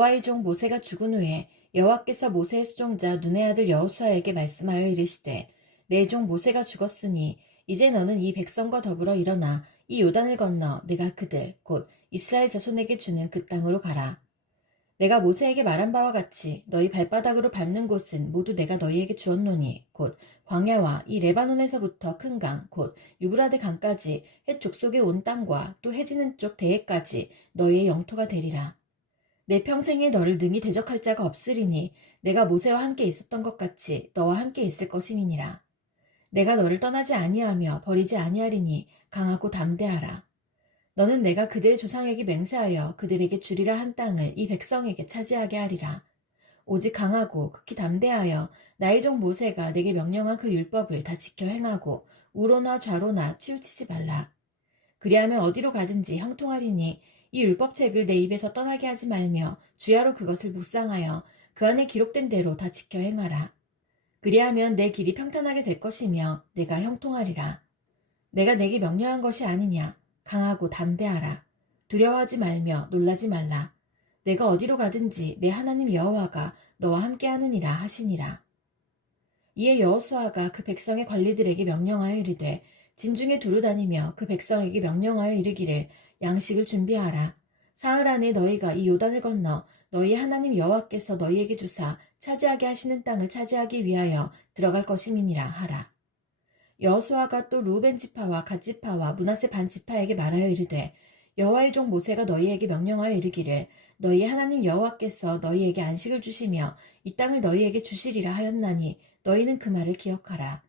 여호와의 종 모세가 죽은 후에 여호와께서 모세의 수종자 눈의 아들 여호수아에게 말씀하여 이르시되 내 종 모세가 죽었으니 이제 너는 이 백성과 더불어 일어나 이 요단을 건너 내가 그들 곧 이스라엘 자손에게 주는 그 땅으로 가라. 내가 모세에게 말한 바와 같이 너희 발바닥으로 밟는 곳은 모두 내가 너희에게 주었노니 곧 광야와 이 레바논에서부터 큰 강 곧 유브라데 강까지 헷 족속의 온 땅과 또 해지는 쪽 대해까지 너희의 영토가 되리라. 내 평생에 너를 능히 대적할 자가 없으리니 내가 모세와 함께 있었던 것 같이 너와 함께 있을 것임이니라. 내가 너를 떠나지 아니하며 버리지 아니하리니 강하고 담대하라. 너는 내가 그들의 조상에게 맹세하여 그들에게 주리라 한 땅을 이 백성에게 차지하게 하리라. 오직 강하고 극히 담대하여 나의 종 모세가 내게 명령한 그 율법을 다 지켜 행하고 우로나 좌로나 치우치지 말라. 그리하면 어디로 가든지 형통하리니 이 율법책을 내 입에서 떠나게 하지 말며 주야로 그것을 묵상하여 그 안에 기록된 대로 다 지켜 행하라. 그리하면 내 길이 평탄하게 될 것이며 내가 형통하리라. 내가 내게 명령한 것이 아니냐. 강하고 담대하라. 두려워하지 말며 놀라지 말라. 내가 어디로 가든지 내 하나님 여호와가 너와 함께하느니라 하시니라. 이에 여호수아가 그 백성의 관리들에게 명령하여 이르되 진중에 두루 다니며 그 백성에게 명령하여 이르기를 양식을 준비하라. 사흘 안에 너희가 이 요단을 건너 너희 하나님 여호와께서 너희에게 주사 차지하게 하시는 땅을 차지하기 위하여 들어갈 것임이니라 하라. 여호수아가 또 루벤 지파와 갓 지파와 므낫세 반 지파에게 말하여 이르되 여호와의 종 모세가 너희에게 명령하여 이르기를 너희 하나님 여호와께서 너희에게 안식을 주시며 이 땅을 너희에게 주시리라 하였나니 너희는 그 말을 기억하라.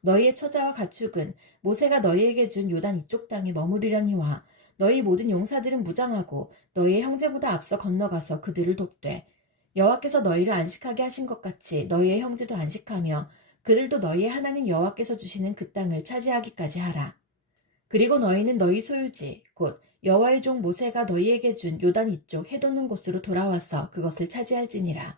너희의 처자와 가축은 모세가 너희에게 준 요단 이쪽 땅에 머무르려니와 너희 모든 용사들은 무장하고 너희의 형제보다 앞서 건너가서 그들을 돕되 여호와께서 너희를 안식하게 하신 것 같이 너희의 형제도 안식하며 그들도 너희의 하나님 여호와께서 주시는 그 땅을 차지하기까지 하라. 그리고 너희는 너희 소유지 곧 여호와의 종 모세가 너희에게 준 요단 이쪽 해 돋는 곳으로 돌아와서 그것을 차지할지니라.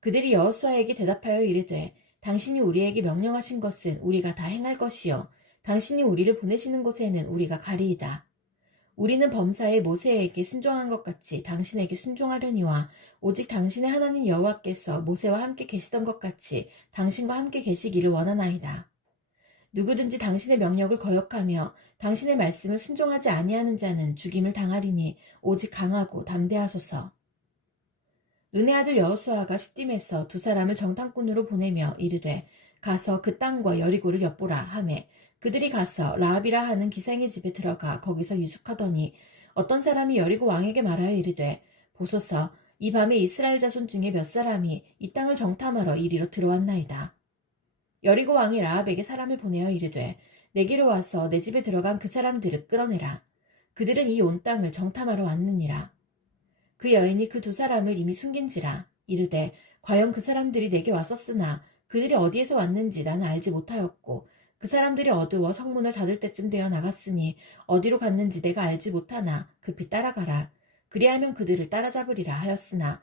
그들이 여호수아에게 대답하여 이르되 당신이 우리에게 명령하신 것은 우리가 다 행할 것이요 당신이 우리를 보내시는 곳에는 우리가 가리이다. 우리는 범사에 모세에게 순종한 것 같이 당신에게 순종하려니와 오직 당신의 하나님 여호와께서 모세와 함께 계시던 것 같이 당신과 함께 계시기를 원하나이다. 누구든지 당신의 명령을 거역하며 당신의 말씀을 순종하지 아니하는 자는 죽임을 당하리니 오직 강하고 담대하소서. 눈의 아들 여호수아가 시딤에서 두 사람을 정탐꾼으로 보내며 이르되 가서 그 땅과 여리고를 엿보라 하매 그들이 가서 라합이라 하는 기생의 집에 들어가 거기서 유숙하더니 어떤 사람이 여리고 왕에게 말하여 이르되 보소서 이 밤에 이스라엘 자손 중에 몇 사람이 이 땅을 정탐하러 이리로 들어왔나이다. 여리고 왕이 라합에게 사람을 보내어 이르되 내게로 와서 내 집에 들어간 그 사람들을 끌어내라. 그들은 이 온 땅을 정탐하러 왔느니라. 그 여인이 그 두 사람을 이미 숨긴지라 이르되 과연 그 사람들이 내게 왔었으나 그들이 어디에서 왔는지 나는 알지 못하였고 그 사람들이 어두워 성문을 닫을 때쯤 되어 나갔으니 어디로 갔는지 내가 알지 못하나 급히 따라가라. 그리하면 그들을 따라잡으리라 하였으나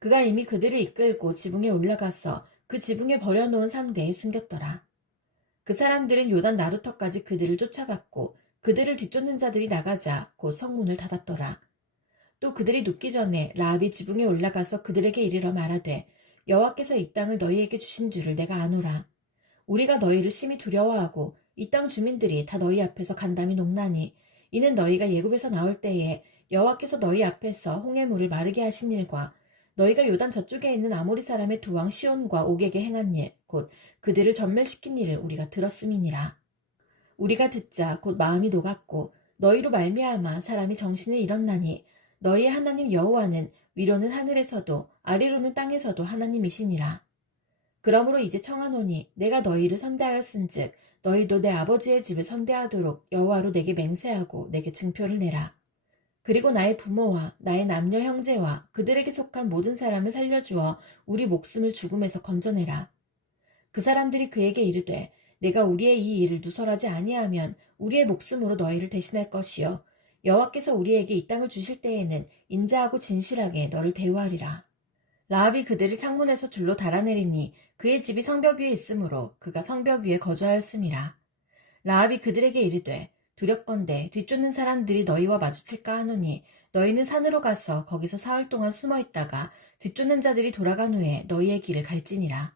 그가 이미 그들을 이끌고 지붕에 올라가서 그 지붕에 버려놓은 상대에 숨겼더라. 그 사람들은 요단 나루터까지 그들을 쫓아갔고 그들을 뒤쫓는 자들이 나가자 곧 성문을 닫았더라. 또 그들이 눕기 전에 라합이 지붕에 올라가서 그들에게 이르러 말하되 여호와께서 이 땅을 너희에게 주신 줄을 내가 아노라. 우리가 너희를 심히 두려워하고 이 땅 주민들이 다 너희 앞에서 간담이 녹나니 이는 너희가 예굽에서 나올 때에 여호와께서 너희 앞에서 홍해물을 마르게 하신 일과 너희가 요단 저쪽에 있는 아모리 사람의 두 왕 시온과 옥에게 행한 일 곧 그들을 전멸시킨 일을 우리가 들었음이니라. 우리가 듣자 곧 마음이 녹았고 너희로 말미암아 사람이 정신을 잃었나니 너희의 하나님 여호와는 위로는 하늘에서도 아래로는 땅에서도 하나님이시니라. 그러므로 이제 청하노니 내가 너희를 선대하였은즉 너희도 내 아버지의 집을 선대하도록 여호와로 내게 맹세하고 내게 증표를 내라. 그리고 나의 부모와 나의 남녀 형제와 그들에게 속한 모든 사람을 살려주어 우리 목숨을 죽음에서 건져내라. 그 사람들이 그에게 이르되 내가 우리의 이 일을 누설하지 아니하면 우리의 목숨으로 너희를 대신할 것이요 여호와께서 우리에게 이 땅을 주실 때에는 인자하고 진실하게 너를 대우하리라. 라합이 그들을 창문에서 줄로 달아내리니 그의 집이 성벽 위에 있으므로 그가 성벽 위에 거주하였음이라. 라합이 그들에게 이르되 두렵건대 뒤쫓는 사람들이 너희와 마주칠까 하노니 너희는 산으로 가서 거기서 사흘 동안 숨어 있다가 뒤쫓는 자들이 돌아간 후에 너희의 길을 갈지니라.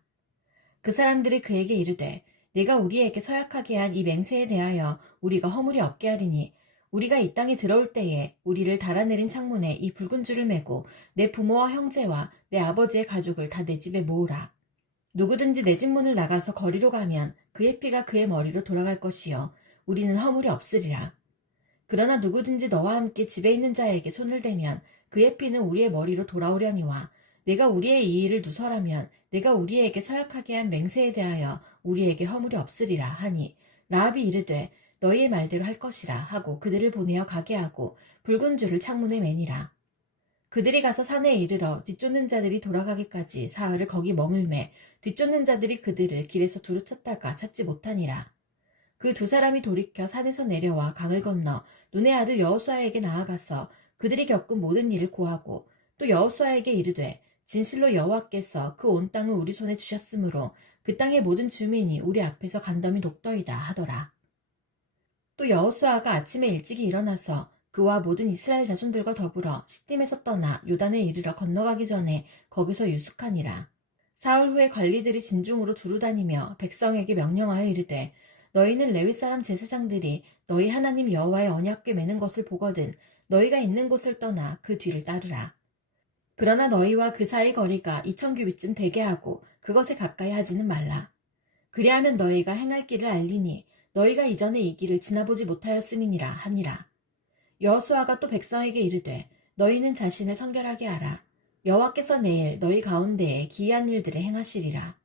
그 사람들이 그에게 이르되 네가 우리에게 서약하게 한 이 맹세에 대하여 우리가 허물이 없게 하리니 우리가 이 땅에 들어올 때에 우리를 달아내린 창문에 이 붉은 줄을 매고 내 부모와 형제와 내 아버지의 가족을 다 내 집에 모으라. 누구든지 내 집 문을 나가서 거리로 가면 그의 피가 그의 머리로 돌아갈 것이요 우리는 허물이 없으리라. 그러나 누구든지 너와 함께 집에 있는 자에게 손을 대면 그의 피는 우리의 머리로 돌아오려니와 내가 우리의 이의를 누설하면 내가 우리에게 서약하게 한 맹세에 대하여 우리에게 허물이 없으리라 하니 라합이 이르되 너희의 말대로 할 것이라 하고 그들을 보내어 가게 하고 붉은 줄을 창문에 매니라. 그들이 가서 산에 이르러 뒤쫓는 자들이 돌아가기까지 사흘을 거기 머물매 뒤쫓는 자들이 그들을 길에서 두루 찾다가 찾지 못하니라. 그 두 사람이 돌이켜 산에서 내려와 강을 건너 눈의 아들 여호수아에게 나아가서 그들이 겪은 모든 일을 고하고 또 여호수아에게 이르되 진실로 여호와께서 그 온 땅을 우리 손에 주셨으므로 그 땅의 모든 주민이 우리 앞에서 간덤이 녹더이다 하더라. 또 여호수아가 아침에 일찍이 일어나서 그와 모든 이스라엘 자손들과 더불어 시딤에서 떠나 요단에 이르러 건너가기 전에 거기서 유숙하니라. 사흘 후에 관리들이 진중으로 두루다니며 백성에게 명령하여 이르되 너희는 레위 사람 제사장들이 너희 하나님 여호와의 언약궤 매는 것을 보거든 너희가 있는 곳을 떠나 그 뒤를 따르라. 그러나 너희와 그 사이 거리가 2000규빗쯤 되게 하고 그것에 가까이 하지는 말라. 그리하면 너희가 행할 길을 알리니 너희가 이전에 이 길을 지나보지 못하였음이니라 하니라. 여호수아가 또 백성에게 이르되 너희는 자신을 성결하게 하라. 여호와께서 내일 너희 가운데에 기이한 일들을 행하시리라.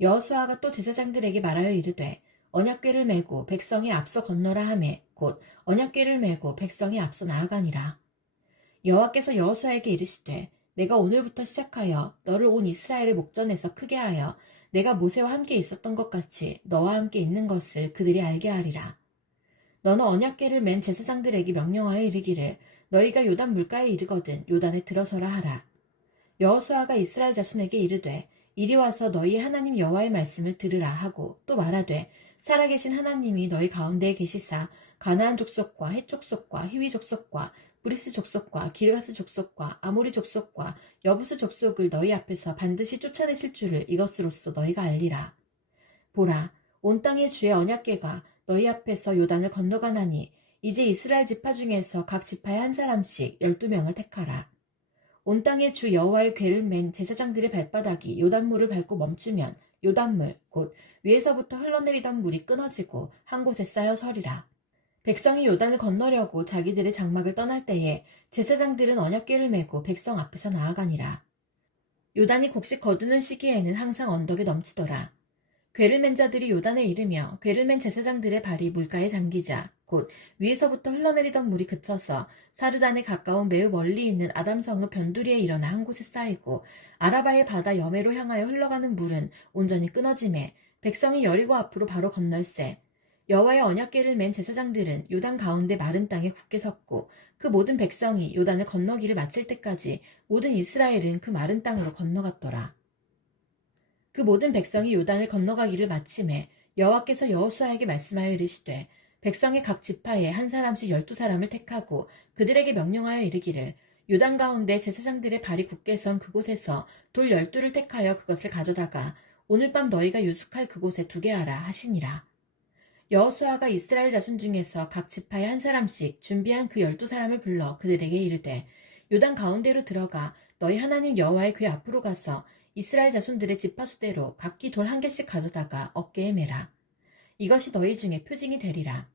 여호수아가 또 제사장들에게 말하여 이르되 언약궤를 메고 백성이 앞서 건너라 하매 곧 언약궤를 메고 백성이 앞서 나아가니라. 여호와께서 여호수아에게 이르시되 내가 오늘부터 시작하여 너를 온 이스라엘의 목전에서 크게 하여 내가 모세와 함께 있었던 것 같이 너와 함께 있는 것을 그들이 알게 하리라. 너는 언약궤를 맨 제사장들에게 명령하여 이르기를 너희가 요단 물가에 이르거든 요단에 들어서라 하라. 여호수아가 이스라엘 자손에게 이르되 이리 와서 너희 하나님 여호와의 말씀을 들으라 하고 또 말하되 살아계신 하나님이 너희 가운데에 계시사 가나안 족속과 헷 족속과 히위 족속과 브리스 족속과 기르가스 족속과 아모리 족속과 여부스 족속을 너희 앞에서 반드시 쫓아내실 줄을 이것으로써 너희가 알리라. 보라, 온 땅의 주의 언약궤가 너희 앞에서 요단을 건너가나니 이제 이스라엘 지파 중에서 각 지파에 한 사람씩 12명을 택하라. 온 땅의 주 여호와의 궤를 맨 제사장들의 발바닥이 요단물을 밟고 멈추면 요단물 곧 위에서부터 흘러내리던 물이 끊어지고 한 곳에 쌓여 서리라. 백성이 요단을 건너려고 자기들의 장막을 떠날 때에 제사장들은 언약궤를 메고 백성 앞에서 나아가니라. 요단이 곡식 거두는 시기에는 항상 언덕에 넘치더라. 궤를 맨 자들이 요단에 이르며 궤를 맨 제사장들의 발이 물가에 잠기자 곧 위에서부터 흘러내리던 물이 그쳐서 사르단에 가까운 매우 멀리 있는 아담성읍 변두리에 일어나 한 곳에 쌓이고 아라바의 바다 여매로 향하여 흘러가는 물은 온전히 끊어지매 백성이 여리고 앞으로 바로 건널세. 여호와의 언약궤를 맨 제사장들은 요단 가운데 마른 땅에 굳게 섰고 그 모든 백성이 요단을 건너기를 마칠 때까지 모든 이스라엘은 그 마른 땅으로 건너갔더라. 그 모든 백성이 요단을 건너가기를 마침에 여호와께서 여호수아에게 말씀하여 이르시되 백성의 각 지파에 한 사람씩 12사람을 택하고 그들에게 명령하여 이르기를 요단 가운데 제사장들의 발이 굳게 선 그곳에서 돌 12를 택하여 그것을 가져다가 오늘 밤 너희가 유숙할 그곳에 두게 하라 하시니라. 여호수아가 이스라엘 자손 중에서 각 지파에 한 사람씩 준비한 그 12사람을 불러 그들에게 이르되 요단 가운데로 들어가 너희 하나님 여호와의 궤 앞으로 가서 이스라엘 자손들의 지파수대로 각기 돌 한 개씩 가져다가 어깨에 매라. 이것이 너희 중에 표징이 되리라.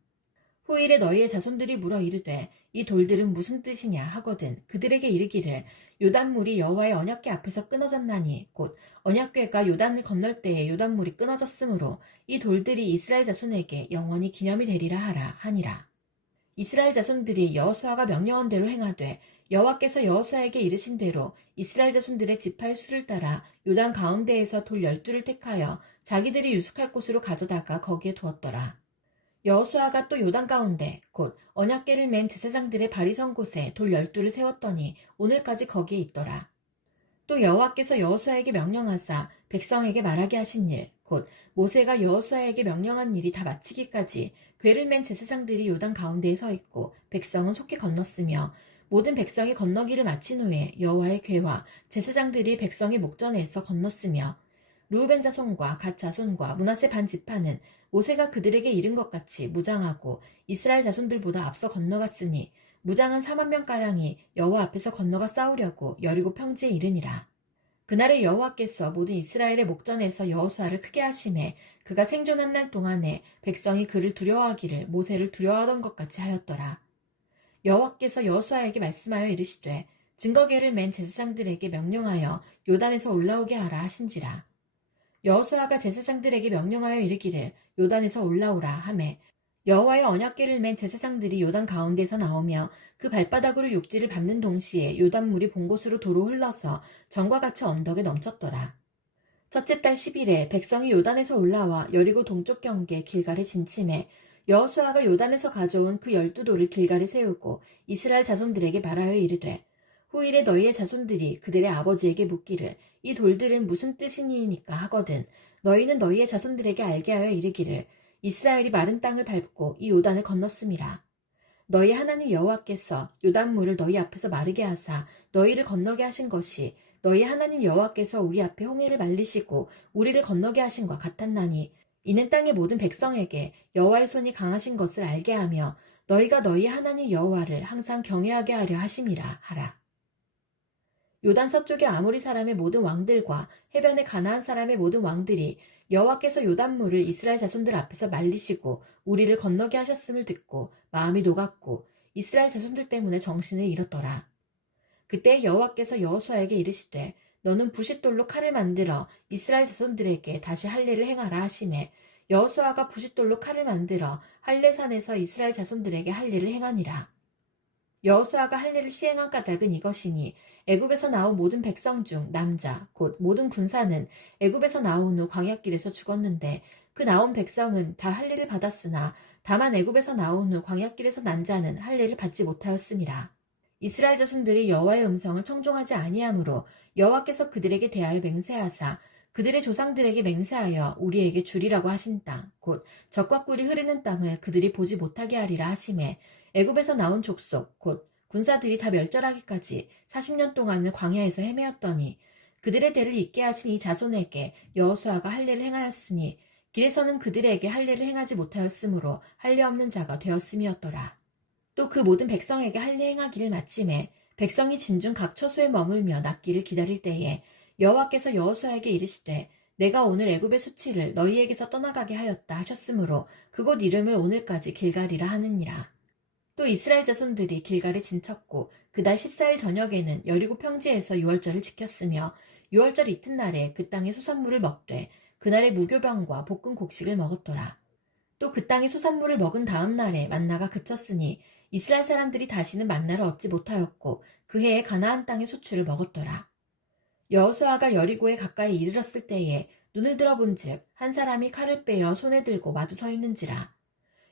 후일에 너희의 자손들이 물어 이르되 이 돌들은 무슨 뜻이냐 하거든 그들에게 이르기를 요단물이 여호와의 언약궤 앞에서 끊어졌나니 곧 언약궤가 요단을 건널 때에 요단물이 끊어졌으므로 이 돌들이 이스라엘 자손에게 영원히 기념이 되리라 하라 하니라. 이스라엘 자손들이 여호수아가 명령한 대로 행하되 여호와께서 여호수아에게 이르신 대로 이스라엘 자손들의 지파의 수를 따라 요단 가운데에서 돌 12를 택하여 자기들이 유숙할 곳으로 가져다가 거기에 두었더라. 여호수아가 또 요단 가운데 곧 언약궤를 맨 제사장들의 발이 선 곳에 돌 12를 세웠더니 오늘까지 거기에 있더라. 또 여호와께서 여호수아에게 명령하사 백성에게 말하게 하신 일, 곧 모세가 여호수아에게 명령한 일이 다 마치기까지 궤를 맨 제사장들이 요단 가운데에 서 있고 백성은 속히 건넜으며, 모든 백성이 건너기를 마친 후에 여호와의 궤와 제사장들이 백성의 목전에서 건넜으며, 르우벤 자손과 갓 자손과 므낫세 반 지파는 모세가 그들에게 이른 것 같이 무장하고 이스라엘 자손들보다 앞서 건너갔으니 무장한 4만 명가량이 여호와 앞에서 건너가 싸우려고 여리고 평지에 이르니라. 그날에 여호와께서 모든 이스라엘의 목전에서 여호수아를 크게 하심에 그가 생존한 날 동안에 백성이 그를 두려워하기를 모세를 두려워하던 것 같이 하였더라. 여호와께서 여호수아에게 말씀하여 이르시되 증거궤를 맨 제사장들에게 명령하여 요단에서 올라오게 하라 하신지라. 여호수아가 제사장들에게 명령하여 이르기를 요단에서 올라오라 하매 여호와의 언약궤를 맨 제사장들이 요단 가운데서 나오며 그 발바닥으로 육지를 밟는 동시에 요단물이 본 곳으로 도로 흘러서 전과 같이 언덕에 넘쳤더라. 첫째 달 10일에 백성이 요단에서 올라와 여리고 동쪽 경계 길갈에 진침해 여호수아가 요단에서 가져온 그 12돌을 길갈에 세우고 이스라엘 자손들에게 말하여 이르되, 후일에 너희의 자손들이 그들의 아버지에게 묻기를 이 돌들은 무슨 뜻이니이까 하거든 너희는 너희의 자손들에게 알게 하여 이르기를 이스라엘이 마른 땅을 밟고 이 요단을 건넜음이라. 너희 하나님 여호와께서 요단물을 너희 앞에서 마르게 하사 너희를 건너게 하신 것이 너희 하나님 여호와께서 우리 앞에 홍해를 말리시고 우리를 건너게 하신 것 같았나니, 이는 땅의 모든 백성에게 여호와의 손이 강하신 것을 알게 하며 너희가 너희 하나님 여호와를 항상 경외하게 하려 하심이라 하라. 요단 서쪽의 아모리 사람의 모든 왕들과 해변의 가나안 사람의 모든 왕들이 여호와께서 요단물을 이스라엘 자손들 앞에서 말리시고 우리를 건너게 하셨음을 듣고 마음이 녹았고 이스라엘 자손들 때문에 정신을 잃었더라. 그때 여호와께서 여호수아에게 이르시되 너는 부싯돌로 칼을 만들어 이스라엘 자손들에게 다시 할례를 행하라 하시매 여호수아가 부싯돌로 칼을 만들어 할례산에서 이스라엘 자손들에게 할례를 행하니라. 여호수아가 할례를 시행한 까닭은 이것이니 애굽에서 나온 모든 백성 중 남자 곧 모든 군사는 애굽에서 나온 후 광야길에서 죽었는데 그 나온 백성은 다 할례를 받았으나 다만 애굽에서 나온 후 광야길에서 난 자는 할례를 받지 못하였음이라. 이스라엘 자손들이 여호와의 음성을 청종하지 아니하므로 여호와께서 그들에게 대하여 맹세하사 그들의 조상들에게 맹세하여 우리에게 주리라고 하신 땅 곧 젖과 꿀이 흐르는 땅을 그들이 보지 못하게 하리라 하시매 애굽에서 나온 족속 곧 군사들이 다 멸절하기까지 40년 동안을 광야에서 헤매었더니 그들의 대를 잇게 하신 이 자손에게 여호수아가 할례를 행하였으니 길에서는 그들에게 할례를 행하지 못하였으므로 할례 없는 자가 되었음이었더라. 또 그 모든 백성에게 할례 행하기를 마침에 백성이 진중 각 처소에 머물며 낫기를 기다릴 때에 여호와께서 여호수아에게 이르시되 내가 오늘 애굽의 수치를 너희에게서 떠나가게 하였다 하셨으므로 그곳 이름을 오늘까지 길갈이라 하느니라. 또 이스라엘 자손들이 길갈에 진쳤고 그달 14일 저녁에는 여리고 평지에서 유월절을 지켰으며 유월절 이튿날에 그 땅의 소산물을 먹되 그날에 무교병과 볶은 곡식을 먹었더라. 또 그 땅의 소산물을 먹은 다음 날에 만나가 그쳤으니 이스라엘 사람들이 다시는 만나를 얻지 못하였고 그 해에 가나안 땅의 소출을 먹었더라. 여호수아가 여리고에 가까이 이르렀을 때에 눈을 들어본즉 한 사람이 칼을 빼어 손에 들고 마주 서 있는지라.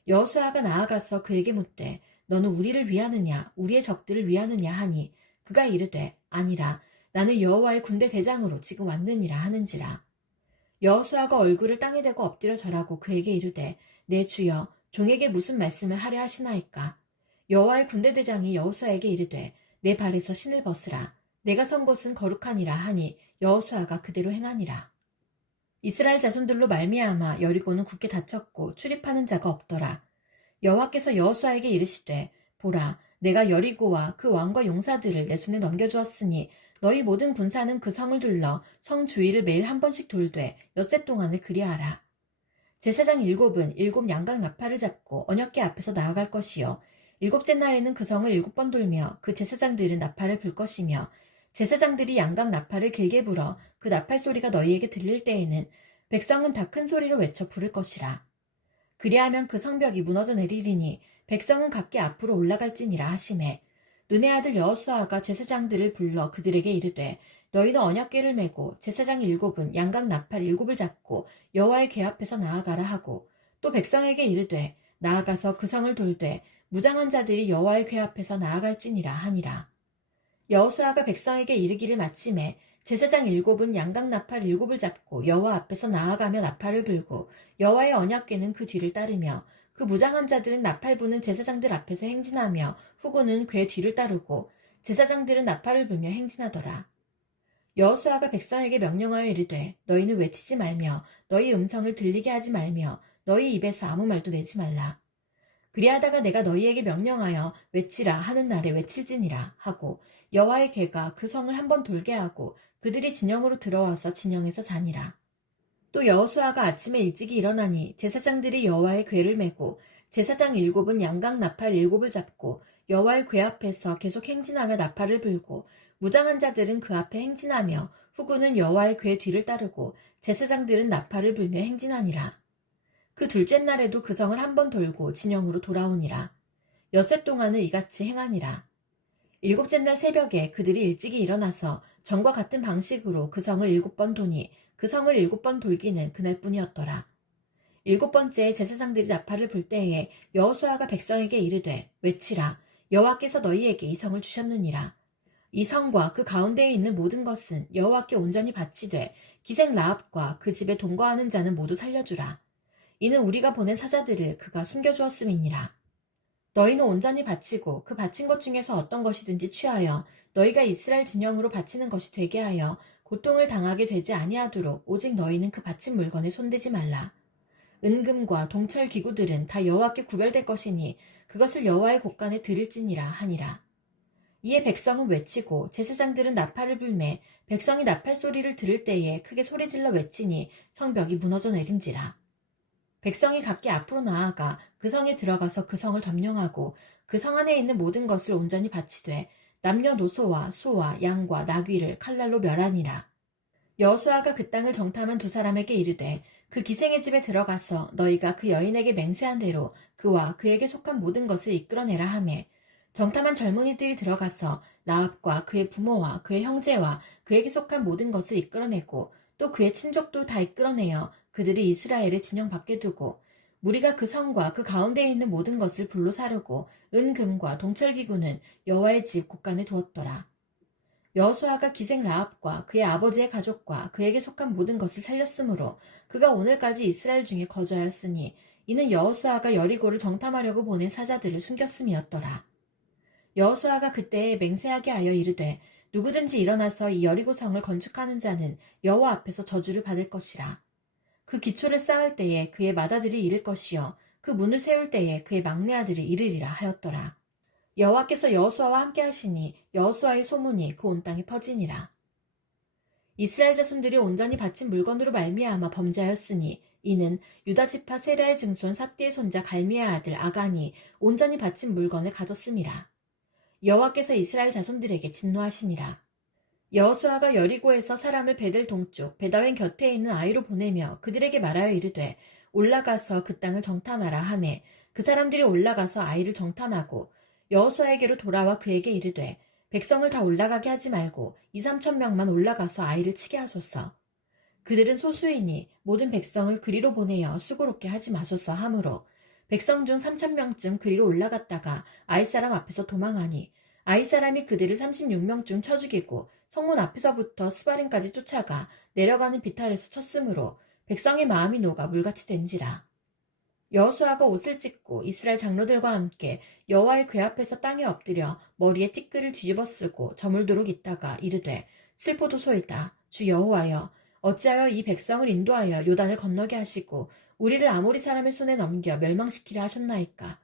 여호수아가 나아가서 그에게 묻되 너는 우리를 위하느냐 우리의 적들을 위하느냐 하니 그가 이르되 아니라 나는 여호와의 군대 대장으로 지금 왔느니라 하는지라. 여호수아가 얼굴을 땅에 대고 엎드려 절하고 그에게 이르되 내 주여 종에게 무슨 말씀을 하려 하시나이까. 여호와의 군대 대장이 여호수아에게 이르되 내 발에서 신을 벗으라. 내가 선 곳은 거룩하니라 하니 여호수아가 그대로 행하니라. 이스라엘 자손들로 말미암아 여리고는 굳게 닫혔고 출입하는 자가 없더라. 여호와께서 여호수아에게 이르시되 보라 내가 여리고와 그 왕과 용사들을 내 손에 넘겨주었으니 너희 모든 군사는 그 성을 둘러 성 주위를 매일 한 번씩 돌되 엿새 동안을 그리하라. 제사장 7은 7 양각 나팔을 잡고 언약궤 앞에서 나아갈 것이요 7째 날에는 그 성을 7번 돌며 그 제사장들은 나팔을 불 것이며 제사장들이 양각 나팔을 길게 불어 그 나팔 소리가 너희에게 들릴 때에는 백성은 다 큰 소리로 외쳐 부를 것이라. 그리하면 그 성벽이 무너져 내리리니 백성은 각기 앞으로 올라갈지니라 하시매 눈의 아들 여호수아가 제사장들을 불러 그들에게 이르되 너희는 언약궤를 메고 제사장 7은 양각 나팔 7을 잡고 여호와의 궤 앞에서 나아가라 하고 또 백성에게 이르되 나아가서 그 성을 돌되 무장한 자들이 여호와의 궤 앞에서 나아갈지니라 하니라. 여호수아가 백성에게 이르기를 마침에 제사장 7은 양각 나팔 7을 잡고 여호와 앞에서 나아가며 나팔을 불고 여호와의 언약궤는 그 뒤를 따르며 그 무장한 자들은 나팔 부는 제사장들 앞에서 행진하며 후군은 궤 뒤를 따르고 제사장들은 나팔을 불며 행진하더라. 여호수아가 백성에게 명령하여 이르되 너희는 외치지 말며 너희 음성을 들리게 하지 말며 너희 입에서 아무 말도 내지 말라. 그리하다가 내가 너희에게 명령하여 외치라 하는 날에 외칠지니라 하고 여호와의 궤가 그 성을 한번 돌게 하고 그들이 진영으로 들어와서 진영에서 자니라. 또 여호수아가 아침에 일찍이 일어나니 제사장들이 여호와의 궤를 메고 제사장 7은 양각 나팔 7을 잡고 여호와의 궤 앞에서 계속 행진하며 나팔을 불고 무장한 자들은 그 앞에 행진하며 후군은 여호와의 궤 뒤를 따르고 제사장들은 나팔을 불며 행진하니라. 그 둘째 날에도 그 성을 한번 돌고 진영으로 돌아오니라. 엿새 동안은 이같이 행하니라. 일곱째 날 새벽에 그들이 일찍이 일어나서 전과 같은 방식으로 그 성을 7번 도니 그 성을 7번 돌기는 그날뿐이었더라. 7번째에 제사장들이 나팔을 불 때에 여호수아가 백성에게 이르되 외치라 여호와께서 너희에게 이 성을 주셨느니라. 이 성과 그 가운데에 있는 모든 것은 여호와께 온전히 바치되 기생 라합과 그 집에 동거하는 자는 모두 살려주라. 이는 우리가 보낸 사자들을 그가 숨겨주었음이니라. 너희는 온전히 바치고 그 바친 것 중에서 어떤 것이든지 취하여 너희가 이스라엘 진영으로 바치는 것이 되게 하여 고통을 당하게 되지 아니하도록 오직 너희는 그 바친 물건에 손대지 말라. 은금과 동철 기구들은 다 여호와께 구별될 것이니 그것을 여호와의 곳간에 드릴지니라 하니라. 이에 백성은 외치고 제사장들은 나팔을 불매 백성이 나팔 소리를 들을 때에 크게 소리질러 외치니 성벽이 무너져 내린지라. 백성이 각기 앞으로 나아가 그 성에 들어가서 그 성을 점령하고 그 성 안에 있는 모든 것을 온전히 바치되 남녀노소와 소와 양과 나귀를 칼날로 멸하니라. 여호수아가 그 땅을 정탐한 두 사람에게 이르되 그 기생의 집에 들어가서 너희가 그 여인에게 맹세한 대로 그와 그에게 속한 모든 것을 이끌어내라 하매 정탐한 젊은이들이 들어가서 라합과 그의 부모와 그의 형제와 그에게 속한 모든 것을 이끌어내고 또 그의 친족도 다 이끌어내어 그들이 이스라엘의 진영 밖에 두고 무리가 그 성과 그 가운데에 있는 모든 것을 불로 사르고 은금과 동철기구는 여호와의 집 곳간에 두었더라. 여호수아가 기생 라합과 그의 아버지의 가족과 그에게 속한 모든 것을 살렸으므로 그가 오늘까지 이스라엘 중에 거주하였으니 이는 여호수아가 여리고를 정탐하려고 보낸 사자들을 숨겼음이었더라. 여호수아가 그때에 맹세하게 하여 이르되 누구든지 일어나서 이 여리고 성을 건축하는 자는 여호와 앞에서 저주를 받을 것이라. 그 기초를 쌓을 때에 그의 맏아들이 이를 것이요 그 문을 세울 때에 그의 막내 아들이 이르리라 하였더라. 여호와께서 여호수아와 함께 하시니 여호수아의 소문이 그 온 땅에 퍼지니라. 이스라엘 자손들이 온전히 바친 물건으로 말미암아 범죄하였으니 이는 유다 지파 세라의 증손 삭디의 손자 갈미의 아들 아간이 온전히 바친 물건을 가졌음이라. 여호와께서 이스라엘 자손들에게 진노하시니라. 여호수아가 여리고에서 사람을 베델 동쪽 베다웬 곁에 있는 아이로 보내며 그들에게 말하여 이르되 올라가서 그 땅을 정탐하라 하매 그 사람들이 올라가서 아이를 정탐하고 여호수아에게로 돌아와 그에게 이르되 백성을 다 올라가게 하지 말고 2~3천 명만 올라가서 아이를 치게 하소서. 그들은 소수이니 모든 백성을 그리로 보내어 수고롭게 하지 마소서 하므로 백성 중 3,000명쯤 그리로 올라갔다가 아이 사람 앞에서 도망하니 아이 사람이 그들을 36명 중 쳐 죽이고 성문 앞에서부터 스바림까지 쫓아가 내려가는 비탈에서 쳤으므로 백성의 마음이 녹아 물같이 된지라. 여호수아가 옷을 찢고 이스라엘 장로들과 함께 여호와의 궤 앞에서 땅에 엎드려 머리에 티끌을 뒤집어 쓰고 저물도록 있다가 이르되 슬포도소이다 주 여호와여 어찌하여 이 백성을 인도하여 요단을 건너게 하시고 우리를 아모리 사람의 손에 넘겨 멸망시키려 하셨나이까.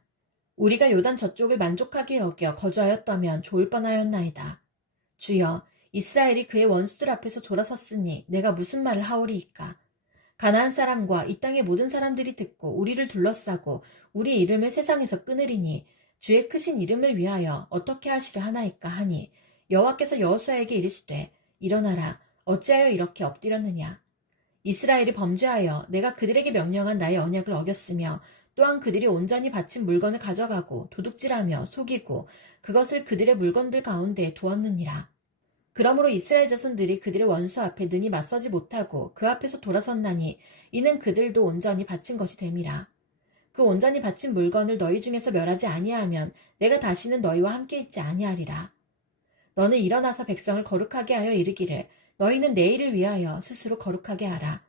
우리가 요단 저쪽을 만족하게 여겨 거주하였다면 좋을 뻔하였나이다. 주여 이스라엘이 그의 원수들 앞에서 돌아섰으니 내가 무슨 말을 하오리이까. 가나안 사람과 이 땅의 모든 사람들이 듣고 우리를 둘러싸고 우리 이름을 세상에서 끊으리니 주의 크신 이름을 위하여 어떻게 하시려 하나이까 하니 여호와께서 여호수아에게 이르시되 일어나라 어찌하여 이렇게 엎드렸느냐. 이스라엘이 범죄하여 내가 그들에게 명령한 나의 언약을 어겼으며 또한 그들이 온전히 바친 물건을 가져가고 도둑질하며 속이고 그것을 그들의 물건들 가운데에 두었느니라. 그러므로 이스라엘 자손들이 그들의 원수 앞에 능히 맞서지 못하고 그 앞에서 돌아섰나니 이는 그들도 온전히 바친 것이 됨이라. 그 온전히 바친 물건을 너희 중에서 멸하지 아니하면 내가 다시는 너희와 함께 있지 아니하리라. 너는 일어나서 백성을 거룩하게 하여 이르기를 너희는 내 일을 위하여 스스로 거룩하게 하라.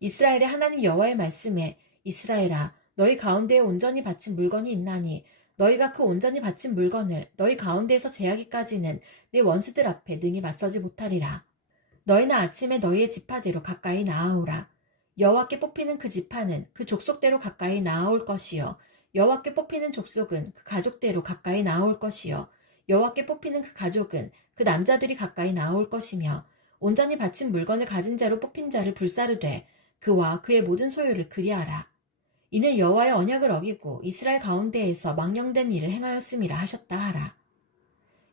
이스라엘의 하나님 여호와의 말씀에 이스라엘아 너희 가운데에 온전히 바친 물건이 있나니 너희가 그 온전히 바친 물건을 너희 가운데에서 제하기까지는 네 원수들 앞에 능히 맞서지 못하리라. 너희는 아침에 너희의 지파대로 가까이 나아오라. 여호와께 뽑히는 그 지파는 그 족속대로 가까이 나아올 것이요 여호와께 뽑히는 족속은 그 가족대로 가까이 나아올 것이요 여호와께 뽑히는 그 가족은 그 남자들이 가까이 나아올 것이며 온전히 바친 물건을 가진 자로 뽑힌 자를 불사르되 그와 그의 모든 소유를 그리하라. 이는 여호와의 언약을 어기고 이스라엘 가운데에서 망령된 일을 행하였음이라 하셨다 하라.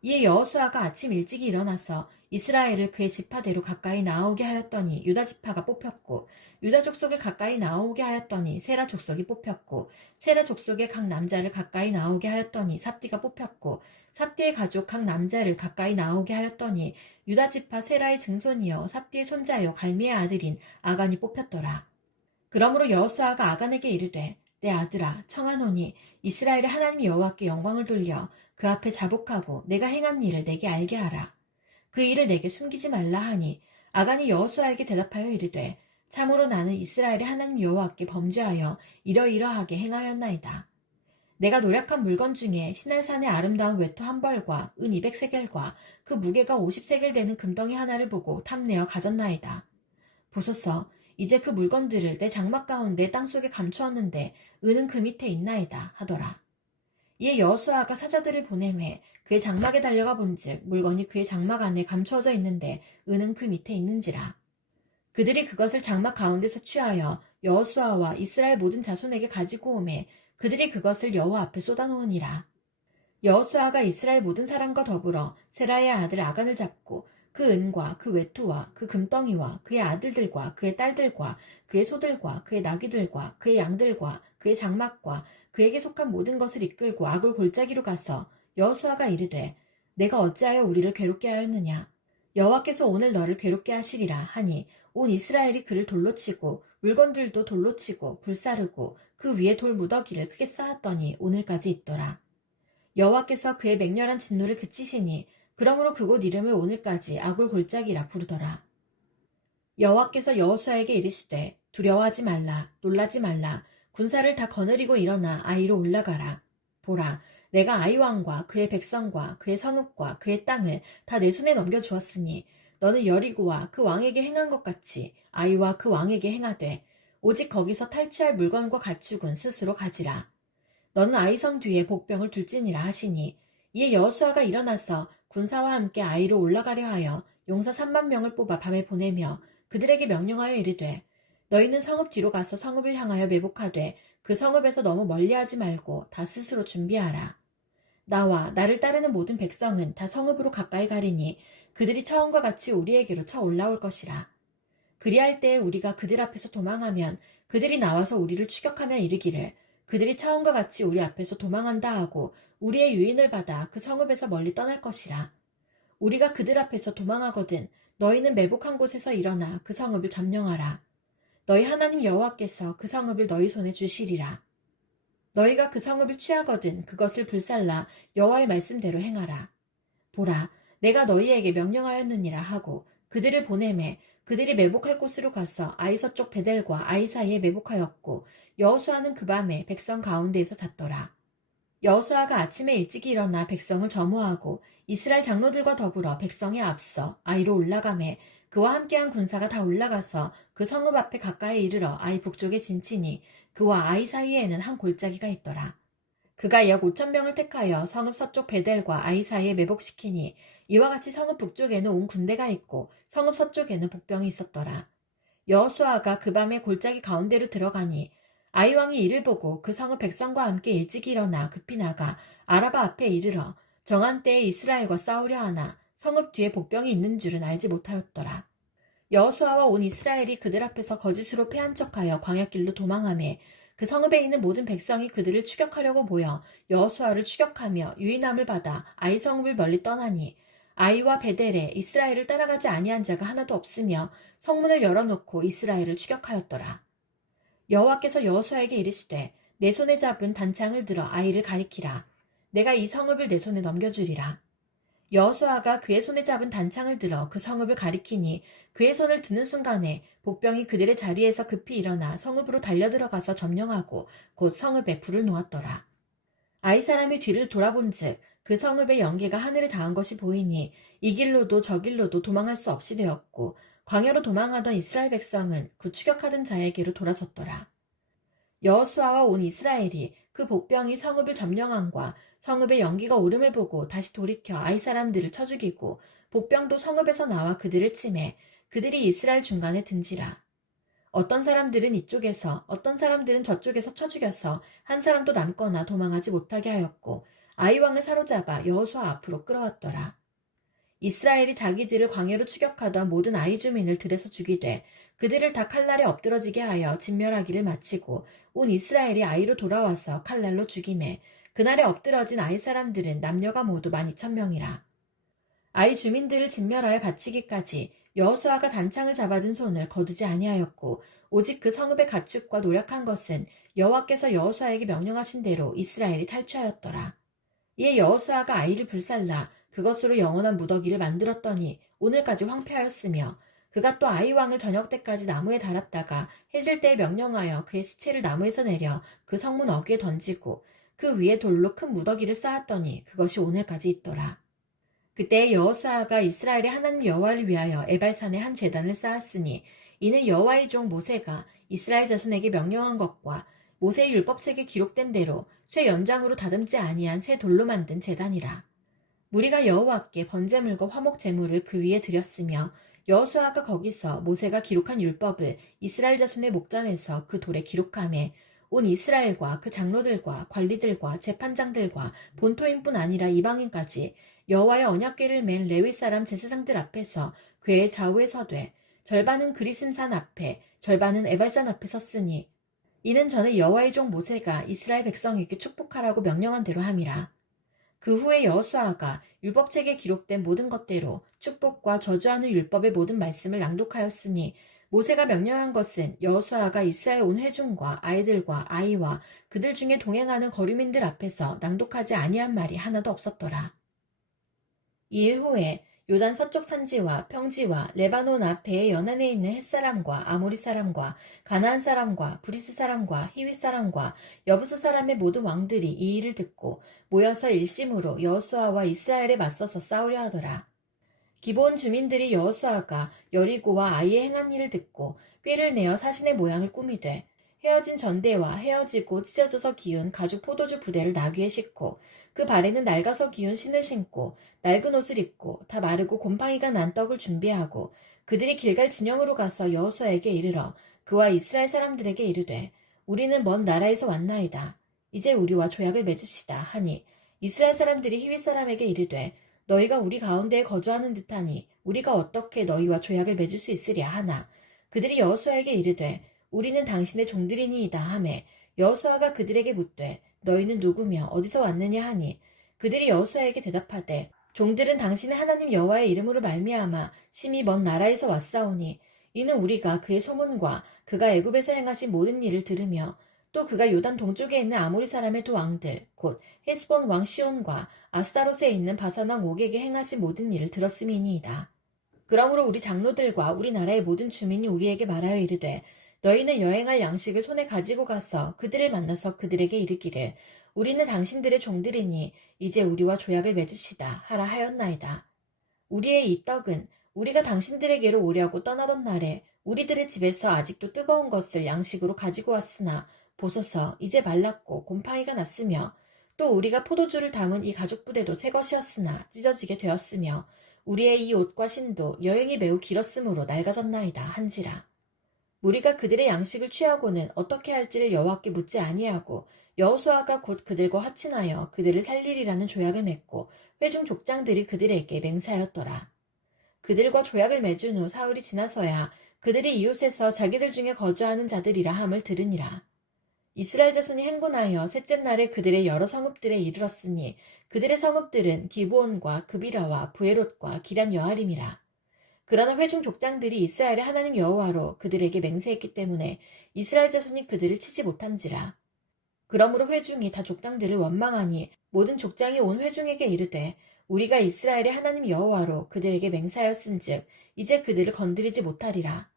이에 여호수아가 아침 일찍이 일어나서 이스라엘을 그의 지파대로 가까이 나아오게 하였더니 유다 지파가 뽑혔고 유다 족속을 가까이 나아오게 하였더니 세라 족속이 뽑혔고 세라 족속의 각 남자를 가까이 나아오게 하였더니 삽디가 뽑혔고 삽디의 가족 각 남자를 가까이 나아오게 하였더니 유다 지파 세라의 증손이여 삽디의 손자여 갈미의 아들인 아간이 뽑혔더라. 그러므로 여호수아가 아간에게 이르되 내 아들아 청하노니 이스라엘의 하나님 여호와께 영광을 돌려 그 앞에 자복하고 내가 행한 일을 내게 알게 하라. 그 일을 내게 숨기지 말라 하니 아간이 여호수아에게 대답하여 이르되 참으로 나는 이스라엘의 하나님 여호와께 범죄하여 이러이러하게 행하였나이다. 내가 노력한 물건 중에 시날산의 아름다운 외투 한 벌과 은 200세겔과 그 무게가 50세겔 되는 금덩이 하나를 보고 탐내어 가졌나이다. 보소서 이제 그 물건들을 내 장막 가운데 땅속에 감추었는데 은은 그 밑에 있나이다 하더라. 이에 여호수아가 사자들을 보내매 그의 장막에 달려가 본즉 물건이 그의 장막 안에 감추어져 있는데 은은 그 밑에 있는지라. 그들이 그것을 장막 가운데서 취하여 여호수아와 이스라엘 모든 자손에게 가지고 오매 그들이 그것을 여호와 앞에 쏟아놓으니라. 여호수아가 이스라엘 모든 사람과 더불어 세라의 아들 아간을 잡고 그 은과 그 외투와 그 금덩이와 그의 아들들과 그의 딸들과 그의 소들과 그의 나귀들과 그의 양들과 그의 장막과 그에게 속한 모든 것을 이끌고 아굴 골짜기로 가서 여호수아가 이르되 내가 어찌하여 우리를 괴롭게 하였느냐 여호와께서 오늘 너를 괴롭게 하시리라 하니 온 이스라엘이 그를 돌로 치고 물건들도 돌로 치고 불사르고 그 위에 돌 무더기를 크게 쌓았더니 오늘까지 있더라. 여호와께서 그의 맹렬한 진노를 그치시니 그러므로 그곳 이름을 오늘까지 아굴 골짜기라 부르더라. 여호와께서 여호수아에게 이르시되 두려워하지 말라 놀라지 말라 군사를 다 거느리고 일어나 아이로 올라가라. 보라 내가 아이 왕과 그의 백성과 그의 성읍과 그의 땅을 다 내 손에 넘겨주었으니 너는 여리고와 그 왕에게 행한 것 같이 아이와 그 왕에게 행하되 오직 거기서 탈취할 물건과 가축은 스스로 가지라. 너는 아이성 뒤에 복병을 둘지니라 하시니 이에 여호수아가 일어나서 군사와 함께 아이로 올라가려 하여 용사 3만 명을 뽑아 밤에 보내며 그들에게 명령하여 이르되 너희는 성읍 뒤로 가서 성읍을 향하여 매복하되 그 성읍에서 너무 멀리하지 말고 다 스스로 준비하라. 나와 나를 따르는 모든 백성은 다 성읍으로 가까이 가리니 그들이 처음과 같이 우리에게로 쳐 올라올 것이라. 그리할 때에 우리가 그들 앞에서 도망하면 그들이 나와서 우리를 추격하며 이르기를 그들이 처음과 같이 우리 앞에서 도망한다 하고 우리의 유인을 받아 그 성읍에서 멀리 떠날 것이라. 우리가 그들 앞에서 도망하거든 너희는 매복한 곳에서 일어나 그 성읍을 점령하라. 너희 하나님 여호와께서 그 성읍을 너희 손에 주시리라. 너희가 그 성읍을 취하거든 그것을 불살라 여호와의 말씀대로 행하라. 보라 내가 너희에게 명령하였느니라 하고 그들을 보내매 그들이 매복할 곳으로 가서 아이 서쪽 베델과 아이 사이에 매복하였고 여호수아는 그 밤에 백성 가운데에서 잤더라. 여호수아가 아침에 일찍이 일어나 백성을 점호하고 이스라엘 장로들과 더불어 백성에 앞서 아이로 올라가매 그와 함께한 군사가 다 올라가서 그 성읍 앞에 가까이 이르러 아이 북쪽에 진치니 그와 아이 사이에는 한 골짜기가 있더라. 그가 약 5,000명을 택하여 성읍 서쪽 베델과 아이 사이에 매복시키니 이와 같이 성읍 북쪽에는 온 군대가 있고 성읍 서쪽에는 복병이 있었더라. 여호수아가 그 밤에 골짜기 가운데로 들어가니 아이 왕이 이를 보고 그 성읍 백성과 함께 일찍 일어나 급히 나가 아라바 앞에 이르러 정한 때에 이스라엘과 싸우려 하나 성읍 뒤에 복병이 있는 줄은 알지 못하였더라. 여호수아와 온 이스라엘이 그들 앞에서 거짓으로 패한 척하여 광야길로 도망하매 그 성읍에 있는 모든 백성이 그들을 추격하려고 모여 여호수아를 추격하며 유인함을 받아 아이 성읍을 멀리 떠나니 아이와 베델에 이스라엘을 따라가지 아니한 자가 하나도 없으며 성문을 열어놓고 이스라엘을 추격하였더라. 여호와께서 여호수아에게 이르시되 내 손에 잡은 단창을 들어 아이를 가리키라. 내가 이 성읍을 내 손에 넘겨주리라. 여호수아가 그의 손에 잡은 단창을 들어 그 성읍을 가리키니 그의 손을 드는 순간에 복병이 그들의 자리에서 급히 일어나 성읍으로 달려들어가서 점령하고 곧 성읍에 불을 놓았더라. 아이 사람이 뒤를 돌아본즉 그 성읍의 연기가 하늘에 닿은 것이 보이니 이 길로도 저 길로도 도망할 수 없이 되었고 광야로 도망하던 이스라엘 백성은 그 추격하던 자에게로 돌아섰더라. 여호수아와 온 이스라엘이 그 복병이 성읍을 점령함과 성읍의 연기가 오름을 보고 다시 돌이켜 아이 사람들을 쳐 죽이고 복병도 성읍에서 나와 그들을 치매 그들이 이스라엘 중간에 든지라. 어떤 사람들은 이쪽에서 어떤 사람들은 저쪽에서 쳐 죽여서 한 사람도 남거나 도망하지 못하게 하였고 아이 왕을 사로잡아 여호수아 앞으로 끌어왔더라. 이스라엘이 자기들을 광야로 추격하던 모든 아이 주민을 들에서 죽이되 그들을 다 칼날에 엎드러지게 하여 진멸하기를 마치고 온 이스라엘이 아이로 돌아와서 칼날로 죽이매 그날에 엎드러진 아이 사람들은 남녀가 모두 12,000명이라. 아이 주민들을 진멸하여 바치기까지 여호수아가 단창을 잡아든 손을 거두지 아니하였고 오직 그 성읍의 가축과 노력한 것은 여호와께서 여호수아에게 명령하신 대로 이스라엘이 탈취하였더라. 이에 여호수아가 아이를 불살라 그것으로 영원한 무더기를 만들었더니 오늘까지 황폐하였으며 그가 또 아이 왕을 저녁 때까지 나무에 달았다가 해질 때에 명령하여 그의 시체를 나무에서 내려 그 성문 어귀에 던지고 그 위에 돌로 큰 무더기를 쌓았더니 그것이 오늘까지 있더라. 그때 여호수아가 이스라엘의 하나님 여호와를 위하여 에발산에 한 제단을 쌓았으니 이는 여호와의 종 모세가 이스라엘 자손에게 명령한 것과 모세의 율법책에 기록된 대로 쇠 연장으로 다듬지 아니한 새 돌로 만든 제단이라. 무리가 여호와께 번제물과 화목 제물을 그 위에 드렸으며 여호수아가 거기서 모세가 기록한 율법을 이스라엘 자손의 목전에서 그 돌에 기록하매 온 이스라엘과 그 장로들과 관리들과 재판장들과 본토인뿐 아니라 이방인까지 여호와의 언약궤를 맨 레위 사람 제사장들 앞에서 궤의 좌우에 서되 절반은 그리심산 앞에 절반은 에발산 앞에 섰으니 이는 전에 여호와의 종 모세가 이스라엘 백성에게 축복하라고 명령한 대로 함이라. 그 후에 여호수아가 율법책에 기록된 모든 것대로 축복과 저주하는 율법의 모든 말씀을 낭독하였으니 모세가 명령한 것은 여호수아가 이스라엘 온 회중과 아이들과 아이와 그들 중에 동행하는 거류민들 앞에서 낭독하지 아니한 말이 하나도 없었더라. 이 일 후에 요단 서쪽 산지와 평지와 레바논 앞 배의 연안에 있는 햇사람과 아모리 사람과 가나안 사람과 브리스 사람과 히윗 사람과 여부스 사람의 모든 왕들이 이 일을 듣고 모여서 일심으로 여호수아와 이스라엘에 맞서서 싸우려 하더라. 기브온 주민들이 여호수아가 여리고와 아이의 행한 일을 듣고 꾀를 내어 사신의 모양을 꾸미되 헤어진 전대와 헤어지고 찢어져서 기운 가죽 포도주 부대를 나귀에 싣고 그 발에는 낡아서 기운 신을 신고 낡은 옷을 입고 다 마르고 곰팡이가 난 떡을 준비하고 그들이 길갈 진영으로 가서 여호수아에게 이르러 그와 이스라엘 사람들에게 이르되 우리는 먼 나라에서 왔나이다. 이제 우리와 조약을 맺읍시다 하니 이스라엘 사람들이 히윗 사람에게 이르되 너희가 우리 가운데에 거주하는 듯하니 우리가 어떻게 너희와 조약을 맺을 수 있으랴 하나 그들이 여호수아에게 이르되 우리는 당신의 종들이니이다 하매 여호수아가 그들에게 묻되 너희는 누구며 어디서 왔느냐 하니 그들이 여호수아에게 대답하되 종들은 당신의 하나님 여호와의 이름으로 말미암아 심히 먼 나라에서 왔사오니 이는 우리가 그의 소문과 그가 애굽에서 행하신 모든 일을 들으며 또 그가 요단 동쪽에 있는 아모리 사람의 두 왕들 곧 헤스본 왕 시온과 아스타롯에 있는 바산 왕 옥에게 행하신 모든 일을 들었음이니이다. 그러므로 우리 장로들과 우리나라의 모든 주민이 우리에게 말하여 이르되 너희는 여행할 양식을 손에 가지고 가서 그들을 만나서 그들에게 이르기를 우리는 당신들의 종들이니 이제 우리와 조약을 맺읍시다 하라 하였나이다. 우리의 이 떡은 우리가 당신들에게로 오려고 떠나던 날에 우리들의 집에서 아직도 뜨거운 것을 양식으로 가지고 왔으나 보소서 이제 말랐고 곰팡이가 났으며 또 우리가 포도주를 담은 이 가죽 부대도 새 것이었으나 찢어지게 되었으며 우리의 이 옷과 신도 여행이 매우 길었으므로 낡아졌나이다 한지라. 무리가 그들의 양식을 취하고는 어떻게 할지를 여호와께 묻지 아니하고 여호수아가 곧 그들과 화친하여 그들을 살리리라는 조약을 맺고 회중 족장들이 그들에게 맹세하였더라. 그들과 조약을 맺은 후 사흘이 지나서야 그들이 이웃에서 자기들 중에 거주하는 자들이라 함을 들으니라. 이스라엘 자손이 행군하여 셋째 날에 그들의 여러 성읍들에 이르렀으니 그들의 성읍들은 기브온과 그비라와 부에롯과 기란 여아림이라. 그러나 회중 족장들이 이스라엘의 하나님 여호와로 그들에게 맹세했기 때문에 이스라엘 자손이 그들을 치지 못한지라. 그러므로 회중이 다 족장들을 원망하니 모든 족장이 온 회중에게 이르되 우리가 이스라엘의 하나님 여호와로 그들에게 맹세하였은즉 이제 그들을 건드리지 못하리라.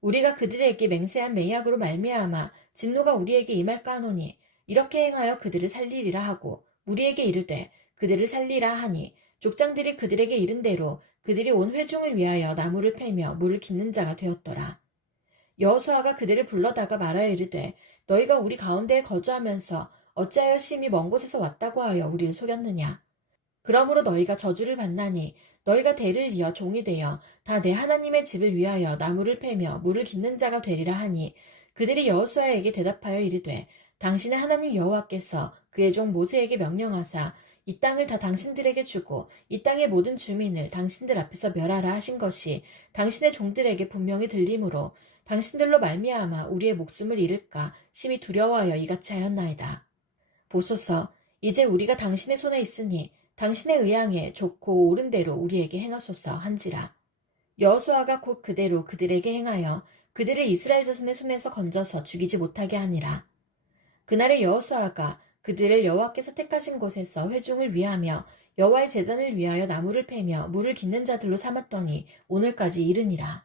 우리가 그들에게 맹세한 맹약으로 말미암아 진노가 우리에게 임할까 하노니 이렇게 행하여 그들을 살리리라 하고 우리에게 이르되 그들을 살리라 하니 족장들이 그들에게 이른 대로 그들이 온 회중을 위하여 나무를 패며 물을 깃는 자가 되었더라. 여호수아가 그들을 불러다가 말하여 이르되 너희가 우리 가운데에 거주하면서 어찌하여 심히 먼 곳에서 왔다고 하여 우리를 속였느냐. 그러므로 너희가 저주를 받나니 너희가 대를 이어 종이 되어 다 내 하나님의 집을 위하여 나무를 패며 물을 깃는 자가 되리라 하니 그들이 여호수아에게 대답하여 이르되 당신의 하나님 여호와께서 그의 종 모세에게 명령하사 이 땅을 다 당신들에게 주고 이 땅의 모든 주민을 당신들 앞에서 멸하라 하신 것이 당신의 종들에게 분명히 들리므로 당신들로 말미암아 우리의 목숨을 잃을까 심히 두려워하여 이같이 하였나이다. 보소서, 이제 우리가 당신의 손에 있으니 당신의 의향에 좋고 옳은 대로 우리에게 행하소서 한지라. 여호수아가 곧 그대로 그들에게 행하여 그들을 이스라엘 자손의 손에서 건져서 죽이지 못하게 하니라. 그날에 여호수아가 그들을 여호와께서 택하신 곳에서 회중을 위하며 여호와의 제단을 위하여 나무를 패며 물을 깃는 자들로 삼았더니 오늘까지 이르니라.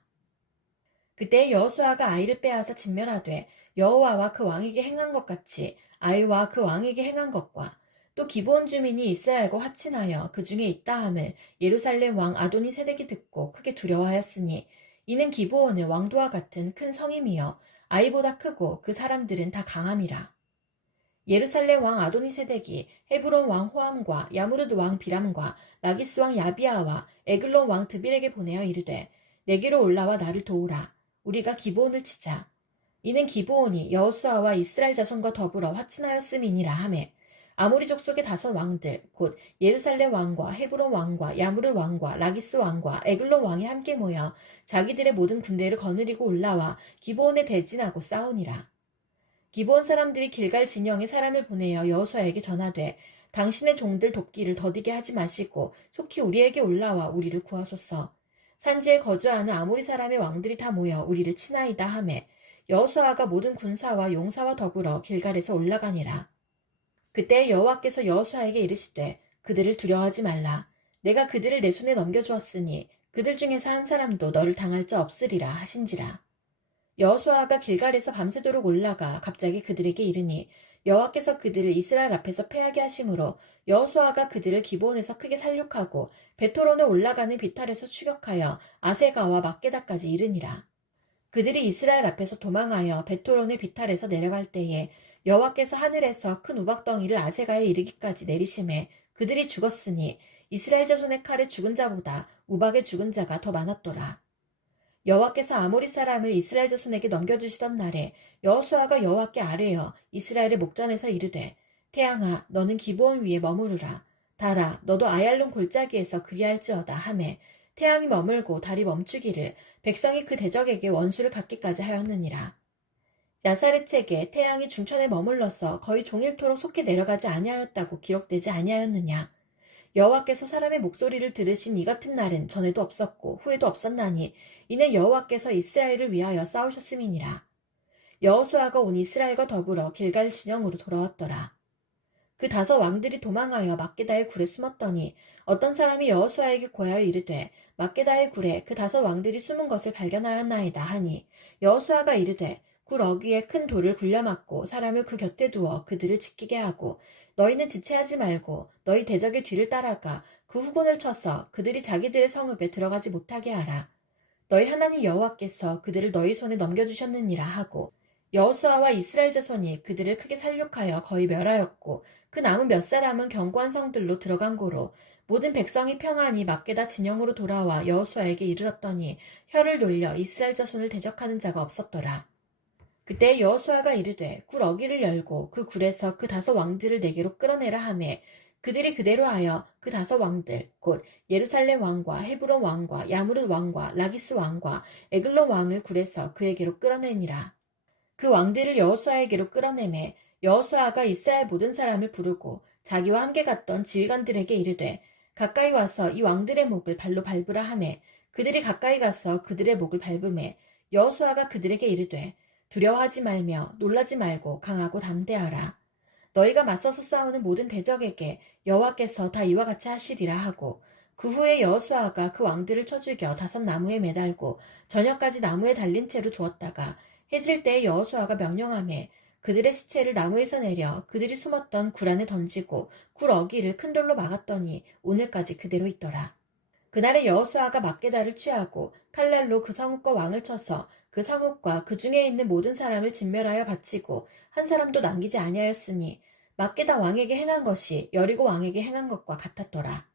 그때 여호수아가 아이를 빼앗아 진멸하되 여호와와 그 왕에게 행한 것 같이 아이와 그 왕에게 행한 것과 또 기브온 주민이 이스라엘과 화친하여 그 중에 있다 함을 예루살렘 왕 아도니 세덱이 듣고 크게 두려워하였으니 이는 기브온은 왕도와 같은 큰 성임이여 아이보다 크고 그 사람들은 다 강함이라. 예루살렘 왕 아도니 세덱이 헤브론 왕 호함과 야무르드 왕 비람과 라기스 왕 야비아와 에글론 왕 드빌에게 보내어 이르되 내게로 올라와 나를 도우라. 우리가 기브온을 치자. 이는 기브온이 여호수아와 이스라엘 자손과 더불어 화친하였음이니라 하매 아모리 족속의 다섯 왕들 곧 예루살렘 왕과 헤브론 왕과 야무르 왕과 라기스 왕과 에글론 왕이 함께 모여 자기들의 모든 군대를 거느리고 올라와 기브온에 대진하고 싸우니라. 기브온 사람들이 길갈 진영에 사람을 보내어 여호수아에게 전하되 당신의 종들 돕기를 더디게 하지 마시고 속히 우리에게 올라와 우리를 구하소서. 산지에 거주하는 아모리 사람의 왕들이 다 모여 우리를 치나이다 하매 여호수아가 모든 군사와 용사와 더불어 길갈에서 올라가니라. 그때 여호와께서 여호수아에게 이르시되 그들을 두려워하지 말라. 내가 그들을 내 손에 넘겨주었으니 그들 중에서 한 사람도 너를 당할 자 없으리라 하신지라. 여호수아가 길갈에서 밤새도록 올라가 갑자기 그들에게 이르니 여호와께서 그들을 이스라엘 앞에서 패하게 하심으로 여호수아가 그들을 기브온에서 크게 살육하고 베토론에 올라가는 비탈에서 추격하여 아세가와 막게다까지 이르니라. 그들이 이스라엘 앞에서 도망하여 베토론의 비탈에서 내려갈 때에 여호와께서 하늘에서 큰 우박덩이를 아세가에 이르기까지 내리심에 그들이 죽었으니 이스라엘 자손의 칼에 죽은 자보다 우박에 죽은 자가 더 많았더라. 여호와께서 아모리 사람을 이스라엘 자손에게 넘겨주시던 날에 여호수아가 여호와께 아뢰어 이스라엘의 목전에서 이르되 태양아 너는 기브온 위에 머무르라. 달아 너도 아얄론 골짜기에서 그리할지어다 하매 태양이 머물고 달이 멈추기를 백성이 그 대적에게 원수를 갖기까지 하였느니라. 야사렛책에 태양이 중천에 머물러서 거의 종일토록 속히 내려가지 아니하였다고 기록되지 아니하였느냐. 여호와께서 사람의 목소리를 들으신 이 같은 날은 전에도 없었고 후에도 없었나니 이는 여호와께서 이스라엘을 위하여 싸우셨음이니라. 여호수아가 온 이스라엘과 더불어 길갈 진영으로 돌아왔더라. 그 다섯 왕들이 도망하여 막게다의 굴에 숨었더니 어떤 사람이 여호수아에게 고하여 이르되 막게다의 굴에 그 다섯 왕들이 숨은 것을 발견하였나이다 하니 여호수아가 이르되 굴 어귀에 큰 돌을 굴려막고 사람을 그 곁에 두어 그들을 지키게 하고 너희는 지체하지 말고 너희 대적의 뒤를 따라가 그 후군을 쳐서 그들이 자기들의 성읍에 들어가지 못하게 하라. 너희 하나님 여호와께서 그들을 너희 손에 넘겨주셨느니라 하고 여호수아와 이스라엘 자손이 그들을 크게 살육하여 거의 멸하였고 그 남은 몇 사람은 견고한 성들로 들어간 고로 모든 백성이 평안히 막게다 진영으로 돌아와 여호수아에게 이르렀더니 혀를 놀려 이스라엘 자손을 대적하는 자가 없었더라. 그때 여호수아가 이르되 굴 어귀를 열고 그 굴에서 그 다섯 왕들을 내게로 끌어내라 하매 그들이 그대로 하여 그 다섯 왕들 곧 예루살렘 왕과 헤브론 왕과 야무르 왕과 라기스 왕과 에글론 왕을 굴에서 그에게로 끌어내니라. 그 왕들을 여호수아에게로 끌어내매 여호수아가 이스라엘 모든 사람을 부르고 자기와 함께 갔던 지휘관들에게 이르되 가까이 와서 이 왕들의 목을 발로 밟으라 하매 그들이 가까이 가서 그들의 목을 밟으매 여호수아가 그들에게 이르되 두려워하지 말며 놀라지 말고 강하고 담대하라. 너희가 맞서서 싸우는 모든 대적에게 여호와께서 다 이와 같이 하시리라 하고 그 후에 여호수아가 그 왕들을 쳐 죽여 다섯 나무에 매달고 저녁까지 나무에 달린 채로 두었다가 해질 때에 여호수아가 명령하매 그들의 시체를 나무에서 내려 그들이 숨었던 굴 안에 던지고 굴 어귀를 큰 돌로 막았더니 오늘까지 그대로 있더라. 그날에 여호수아가 막게다를 취하고 칼날로 그 성읍과 왕을 쳐서 그 성읍과 그 중에 있는 모든 사람을 진멸하여 바치고 한 사람도 남기지 아니하였으니 막게다 왕에게 행한 것이 여리고 왕에게 행한 것과 같았더라.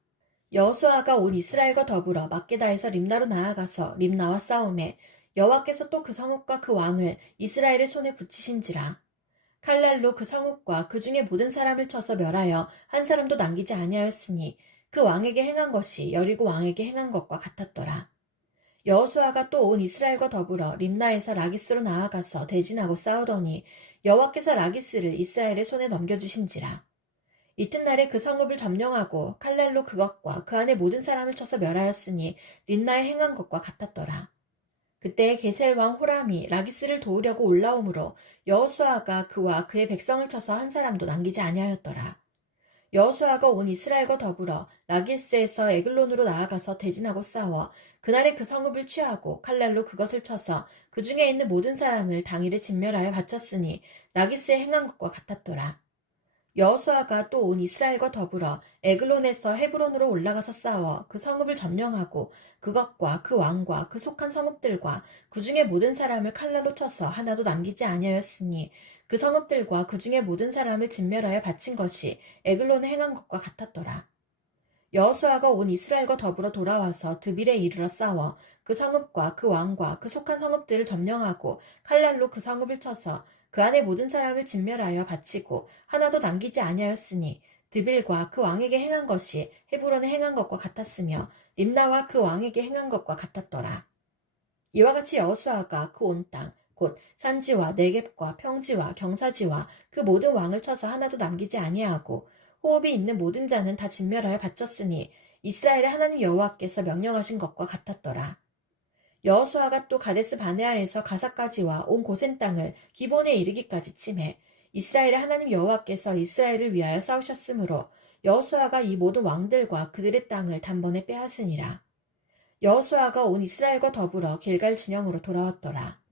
여호수아가 온 이스라엘과 더불어 막게다에서 림나로 나아가서 림나와 싸움에 여호와께서 또 그 성읍과 그 왕을 이스라엘의 손에 붙이신지라. 칼날로 그 성읍과 그 중에 모든 사람을 쳐서 멸하여 한 사람도 남기지 아니하였으니 그 왕에게 행한 것이 여리고 왕에게 행한 것과 같았더라. 여호수아가 또 온 이스라엘과 더불어 림나에서 라기스로 나아가서 대진하고 싸우더니 여호와께서 라기스를 이스라엘의 손에 넘겨주신지라. 이튿날에 그 성읍을 점령하고 칼날로 그것과 그 안에 모든 사람을 쳐서 멸하였으니 림나에 행한 것과 같았더라. 그때 게셀 왕 호람이 라기스를 도우려고 올라오므로 여호수아가 그와 그의 백성을 쳐서 한 사람도 남기지 아니하였더라. 여호수아가 온 이스라엘과 더불어 라기스에서 에글론으로 나아가서 대진하고 싸워 그날에 그 성읍을 취하고 칼날로 그것을 쳐서 그 중에 있는 모든 사람을 당일에 진멸하여 바쳤으니 라기스에 행한 것과 같았더라. 여호수아가 또 온 이스라엘과 더불어 에글론에서 헤브론으로 올라가서 싸워 그 성읍을 점령하고 그것과 그 왕과 그 속한 성읍들과 그 중에 모든 사람을 칼날로 쳐서 하나도 남기지 아니하였으니 그 성읍들과 그 중에 모든 사람을 진멸하여 바친 것이 에글론에 행한 것과 같았더라. 여호수아가 온 이스라엘과 더불어 돌아와서 드빌에 이르러 싸워 그 성읍과 그 왕과 그 속한 성읍들을 점령하고 칼날로 그 성읍을 쳐서 그 안에 모든 사람을 진멸하여 바치고 하나도 남기지 아니하였으니 드빌과 그 왕에게 행한 것이 헤브론에 행한 것과 같았으며 림나와 그 왕에게 행한 것과 같았더라. 이와 같이 여호수아가 그 온 땅 곧 산지와 네겝과 평지와 경사지와 그 모든 왕을 쳐서 하나도 남기지 아니하고 호흡이 있는 모든 자는 다 진멸하여 바쳤으니 이스라엘의 하나님 여호와께서 명령하신 것과 같았더라. 여호수아가 또 가데스 바네아에서 가사까지와 온 고센 땅을 기본에 이르기까지 침해 이스라엘의 하나님 여호와께서 이스라엘을 위하여 싸우셨으므로 여호수아가 이 모든 왕들과 그들의 땅을 단번에 빼앗으니라. 여호수아가 온 이스라엘과 더불어 길갈 진영으로 돌아왔더라.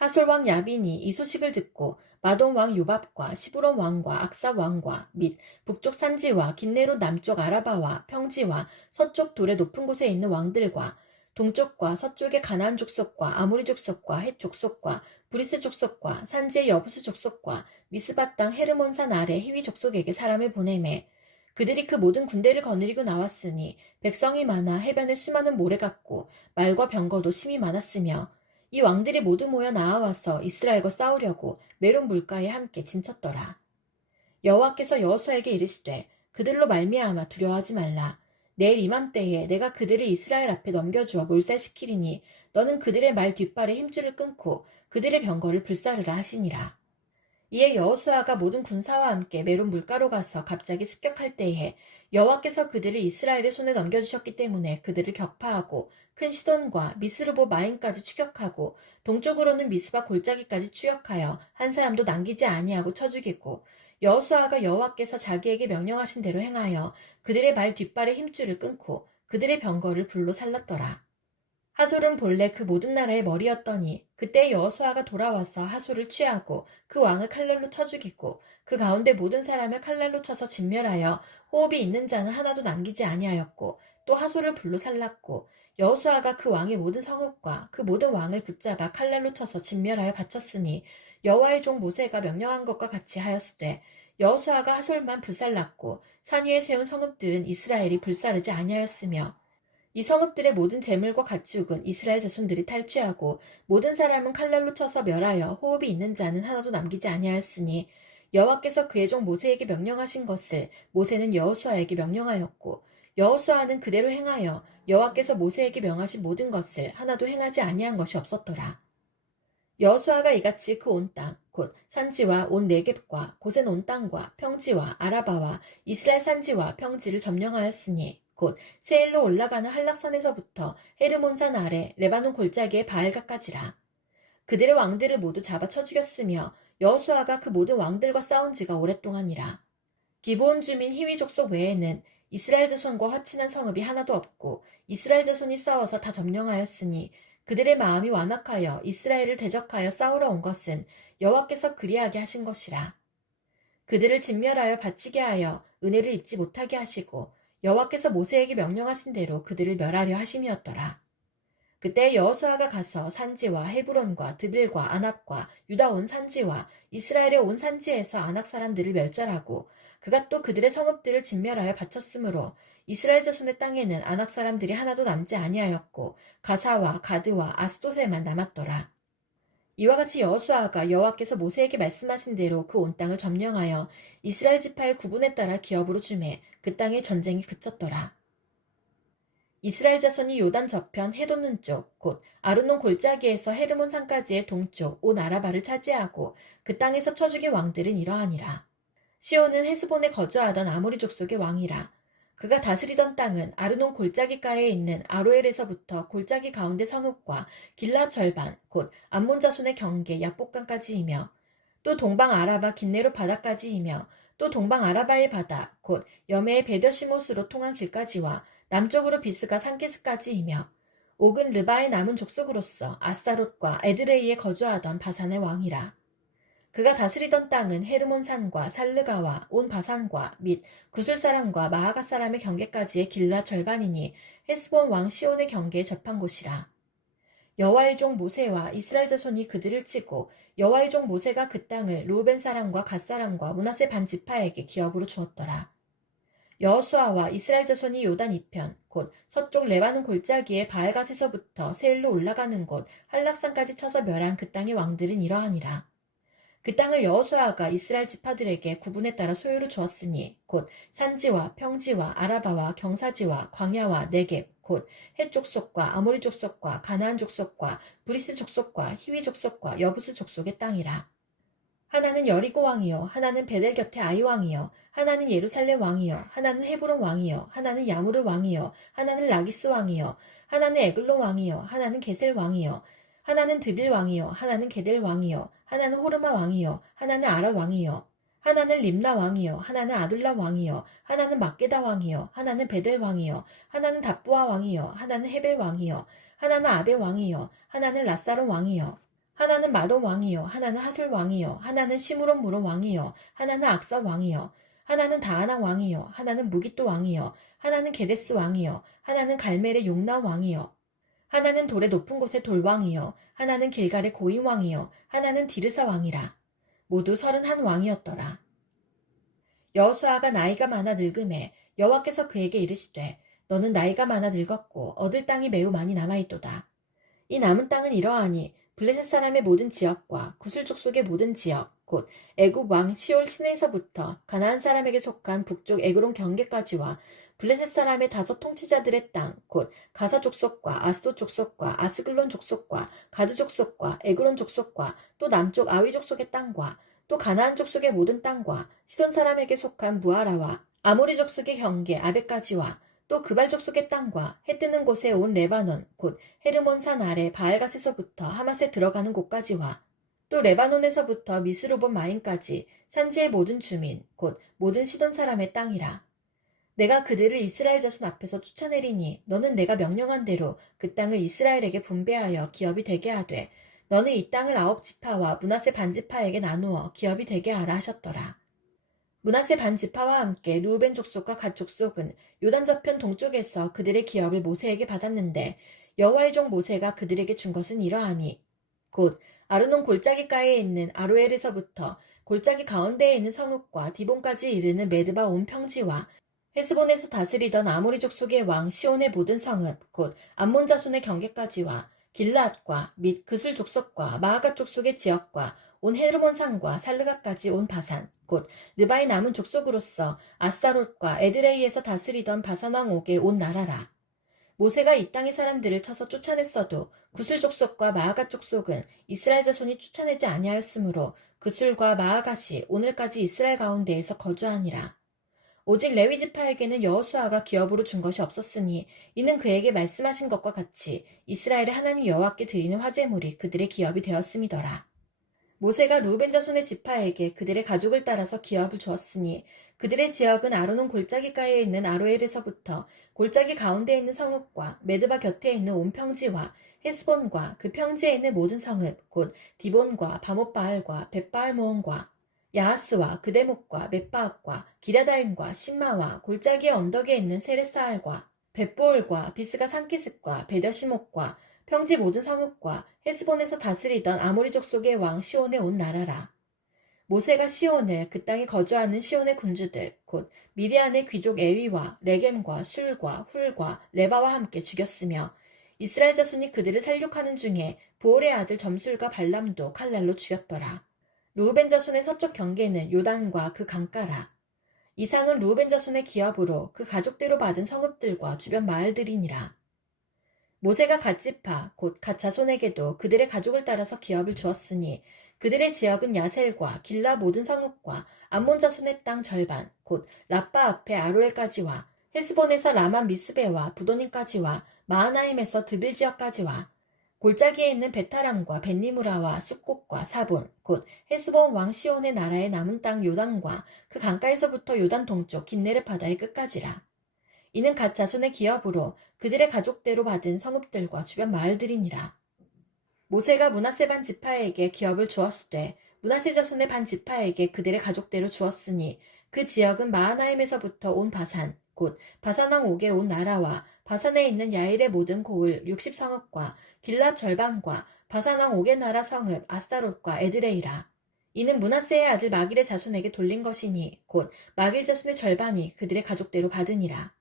하솔 왕 야빈이 이 소식을 듣고 마돈 왕 요밥과 시브론 왕과 악삽 왕과 및 북쪽 산지와 긴네롯 남쪽 아라바와 평지와 서쪽 돌의 높은 곳에 있는 왕들과 동쪽과 서쪽의 가나안 족속과 아모리 족속과 헷 족속과 브리스 족속과 산지의 여부스 족속과 미스바 땅 헤르몬산 아래 히위 족속에게 사람을 보내매 그들이 그 모든 군대를 거느리고 나왔으니 백성이 많아 해변에 수많은 모래 같고 말과 병거도 심히 많았으며 이 왕들이 모두 모여 나와서 이스라엘과 싸우려고 메론 물가에 함께 진쳤더라. 여호와께서 여호수아에게 이르시되 그들로 말미암아 두려워하지 말라. 내일 이맘때에 내가 그들을 이스라엘 앞에 넘겨주어 몰살시키리니 너는 그들의 말 뒷발에 힘줄을 끊고 그들의 병거를 불사르라 하시니라. 이에 여호수아가 모든 군사와 함께 메론 물가로 가서 갑자기 습격할 때에 여호와께서 그들을 이스라엘의 손에 넘겨주셨기 때문에 그들을 격파하고 큰 시돈과 미스르보 마임까지 추격하고 동쪽으로는 미스바 골짜기까지 추격하여 한 사람도 남기지 아니하고 쳐 죽이고 여호수아가 여호와께서 자기에게 명령하신 대로 행하여 그들의 말 뒷발에 힘줄을 끊고 그들의 병거를 불로 살랐더라. 하솔은 본래 그 모든 나라의 머리였더니 그때 여호수아가 돌아와서 하솔을 취하고 그 왕을 칼날로 쳐 죽이고 그 가운데 모든 사람을 칼날로 쳐서 진멸하여 호흡이 있는 자는 하나도 남기지 아니하였고 또 하솔을 불로 살랐고 여호수아가 그 왕의 모든 성읍과 그 모든 왕을 붙잡아 칼날로 쳐서 진멸하여 바쳤으니 여호와의 종 모세가 명령한 것과 같이 하였으되 여호수아가 하솔만 불살랐고 산 위에 세운 성읍들은 이스라엘이 불사르지 아니하였으며 이 성읍들의 모든 재물과 가축은 이스라엘 자손들이 탈취하고 모든 사람은 칼날로 쳐서 멸하여 호흡이 있는 자는 하나도 남기지 아니하였으니 여호와께서 그의 종 모세에게 명령하신 것을 모세는 여호수아에게 명령하였고 여호수아는 그대로 행하여 여호와께서 모세에게 명하신 모든 것을 하나도 행하지 아니한 것이 없었더라. 여호수아가 이같이 그 온 땅, 곧 산지와 온 네겝과 고센 온 땅과 평지와 아라바와 이스라엘 산지와 평지를 점령하였으니 곧 세일로 올라가는 한락산에서부터 헤르몬산 아래 레바논 골짜기의 바알가까지라. 그들의 왕들을 모두 잡아 쳐 죽였으며 여호수아가 그 모든 왕들과 싸운 지가 오랫동안이라. 기브온 주민 히위 족속 외에는 이스라엘 자손과 화친한 성읍이 하나도 없고 이스라엘 자손이 싸워서 다 점령하였으니 그들의 마음이 완악하여 이스라엘을 대적하여 싸우러 온 것은 여호와께서 그리하게 하신 것이라. 그들을 진멸하여 바치게 하여 은혜를 입지 못하게 하시고 여호와께서 모세에게 명령하신 대로 그들을 멸하려 하심이었더라. 그때 여호수아가 가서 산지와 헤브론과 드빌과 아납과 유다 온 산지와 이스라엘의 온 산지에서 아낙 사람들을 멸절하고 그가 또 그들의 성읍들을 진멸하여 바쳤으므로 이스라엘 자손의 땅에는 아낙 사람들이 하나도 남지 아니하였고 가사와 가드와 아스도세만 남았더라. 이와 같이 여호수아가 여호와께서 모세에게 말씀하신 대로 그 온 땅을 점령하여 이스라엘 지파의 구분에 따라 기업으로 주매 그 땅의 전쟁이 그쳤더라. 이스라엘 자손이 요단 저편 해돋는 쪽 곧 아르논 골짜기에서 헤르몬 산까지의 동쪽 온 아라바를 차지하고 그 땅에서 쳐 죽인 왕들은 이러하니라. 시온은 헤스본에 거주하던 아모리 족속의 왕이라. 그가 다스리던 땅은 아르논 골짜기가에 있는 아로엘에서부터 골짜기 가운데 성읍과 길랏 절반 곧 암몬 자손의 경계 야복강까지이며 또 동방 아라바 긴네롯 바다까지이며 또 동방 아라바의 바다 곧 여메의 베더시못으로 통한 길까지와 남쪽으로 비스가 산기스까지이며 옥은 르바의 남은 족속으로서 아스타롯과 에드레이에 거주하던 바산의 왕이라. 그가 다스리던 땅은 헤르몬 산과 살르가와 온 바산과 및 구술 사람과 마하가 사람의 경계까지의 길랏 절반이니 헤스본 왕 시온의 경계에 접한 곳이라. 여호와의 종 모세와 이스라엘 자손이 그들을 치고 여호와의 종 모세가 그 땅을 루벤 사람과 갓 사람과 므낫세 반 지파에게 기업으로 주었더라. 여호수아와 이스라엘 자손이 요단 이편 곧 서쪽 레바논 골짜기의 바알갓에서부터 세일로 올라가는 곳 한락산까지 쳐서 멸한 그 땅의 왕들은 이러하니라. 그 땅을 여호수아가 이스라엘 지파들에게 구분에 따라 소유로 주었으니 곧 산지와 평지와 아라바와 경사지와 광야와 네겝 곧 헷 족속과 아모리 족속과 가나안 족속과 브리스 족속과 히위 족속과 여부스 족속의 땅이라. 하나는 여리고 왕이요 하나는 베델 곁에 아이 왕이요 하나는 예루살렘 왕이요 하나는 헤브론 왕이요 하나는 야무르 왕이요 하나는 라기스 왕이요 하나는 에글론 왕이요 하나는 게셀 왕이요 하나는 드빌 왕이요 하나는 게델 왕이요 하나는 호르마 왕이요 하나는 아랏 왕이요 하나는 림나 왕이요 하나는 아둘람 왕이요 하나는 막게다 왕이요 하나는 베델 왕이요 하나는 답부아 왕이요 하나는 헤벨 왕이요 하나는 아베 왕이요 하나는 라사론 왕이요 하나는 마돈 왕이요 하나는 하술 왕이요 하나는 시므론 무론 왕이요 하나는 악사 왕이요 하나는 다하나 왕이요 하나는 무기또 왕이요 하나는 게데스 왕이요 하나는 갈멜의 용나 왕이요 하나는 돌의 높은 곳의 돌왕이요 하나는 길갈의 고인 왕이요 하나는 디르사 왕이라. 모두 31 왕이었더라. 여호수아가 나이가 많아 늙음에 여호와께서 그에게 이르시되 너는 나이가 많아 늙었고 얻을 땅이 매우 많이 남아있도다. 이 남은 땅은 이러하니 블레셋 사람의 모든 지역과 구술 족속의 모든 지역 곧 애굽 왕 시올 시내에서부터 가나안 사람에게 속한 북쪽 에그론 경계까지와 블레셋 사람의 5 통치자들의 땅 곧 가사 족속과 아스돗 족속과 아스글론 족속과 가드 족속과 에그론 족속과 또 남쪽 아위 족속의 땅과 또 가나안 족속의 모든 땅과 시돈 사람에게 속한 무아라와 아모리 족속의 경계 아베까지와 또 그발 족속의 땅과 해 뜨는 곳에 온 레바논 곧 헤르몬 산 아래 바알갓에서부터 하맛에 들어가는 곳까지와 또 레바논에서부터 미스로본 마임까지 산지의 모든 주민 곧 모든 시돈 사람의 땅이라. 내가 그들을 이스라엘 자손 앞에서 쫓아내리니 너는 내가 명령한 대로 그 땅을 이스라엘에게 분배하여 기업이 되게 하되 너는 이 땅을 9지파와 므낫세 반지파에게 나누어 기업이 되게 하라 하셨더라. 므낫세 반지파와 함께 루벤 족속과 갓 족속은 요단 저편 동쪽에서 그들의 기업을 모세에게 받았는데 여호와의 종 모세가 그들에게 준 것은 이러하니 곧 아르논 골짜기가에 있는 아로엘에서부터 골짜기 가운데에 있는 성읍과 디본까지 이르는 메드바 온 평지와 헤스본에서 다스리던 아모리 족속의 왕 시온의 모든 성읍 곧 암몬 자손의 경계까지와 길랏과 및 그술 족속과 마하가 족속의 지역과 온 헤르몬 산과 살르가까지 온 바산 곧 르바의 남은 족속으로서 아스타롯과 에드레이에서 다스리던 바산 왕 옥의 온 나라라. 모세가 이 땅의 사람들을 쳐서 쫓아냈어도 구술 족속과 마하가 족속은 이스라엘 자손이 쫓아내지 아니하였으므로 구술과 마하갓이 오늘까지 이스라엘 가운데에서 거주하니라. 오직 레위 지파에게는 여호수아가 기업으로 준 것이 없었으니 이는 그에게 말씀하신 것과 같이 이스라엘의 하나님 여호와께 드리는 화제물이 그들의 기업이 되었음이더라. 모세가 루벤 자손의 지파에게 그들의 가족을 따라서 기업을 주었으니 그들의 지역은 아르논 골짜기가에 있는 아로엘에서부터 골짜기 가운데에 있는 성읍과 메드바 곁에 있는 온 평지와 헤스본과 그 평지에 있는 모든 성읍 곧 디본과 바못바알과 벳바알모온과 야하스와 그대목과 მეტ바앗과 기랴다임과 신마와 골짜기의 언덕에 있는 세레사알과 벳보올과 비스가 산기슭과 베더시목과 평지 모든 성읍과 헤스본에서 다스리던 아모리 족속의 왕 시온의 온 나라라. 모세가 시온을 그 땅에 거주하는 시온의 군주들 곧 미디안의 귀족 에위와 레겜과 술과 훌과 레바와 함께 죽였으며 이스라엘 자손이 그들을 살육하는 중에 보올의 아들 점술과 발람도 칼날로 죽였더라. 루벤 자손의 서쪽 경계는 요단과 그 강가라. 이상은 루벤 자손의 기업으로 그 가족대로 받은 성읍들과 주변 마을들이니라. 모세가 갓지파 곧 갓 자손에게도 그들의 가족을 따라서 기업을 주었으니 그들의 지역은 야셀과 길라 모든 성읍과 암몬 자손의 땅 절반 곧 라빠 앞에 아로엘까지와 헤스본에서 라만 미스베와 부도님까지와 마하나임에서 드빌 지역까지와 골짜기에 있는 베타람과 벤니무라와 숫꽃과 사본 곧 헤스본 왕 시온의 나라의 남은 땅 요단과 그 강가에서부터 요단 동쪽 긴네렛 바다의 끝까지라. 이는 갓 자손의 기업으로 그들의 가족대로 받은 성읍들과 주변 마을들이니라. 모세가 므낫세 반 지파에게 기업을 주었으되 므낫세 자손의 반 지파에게 그들의 가족대로 주었으니 그 지역은 마하나임에서부터 온 바산 곧 바산왕 옥의 온 나라와 바산에 있는 야일의 모든 고을 60성읍과 길랏 절반과 바산왕 옥의 나라 성읍 아스타롯과 에드레이라. 이는 므낫세의 아들 마길의 자손에게 돌린 것이니 곧 마길 자손의 절반이 그들의 가족대로 받으니라.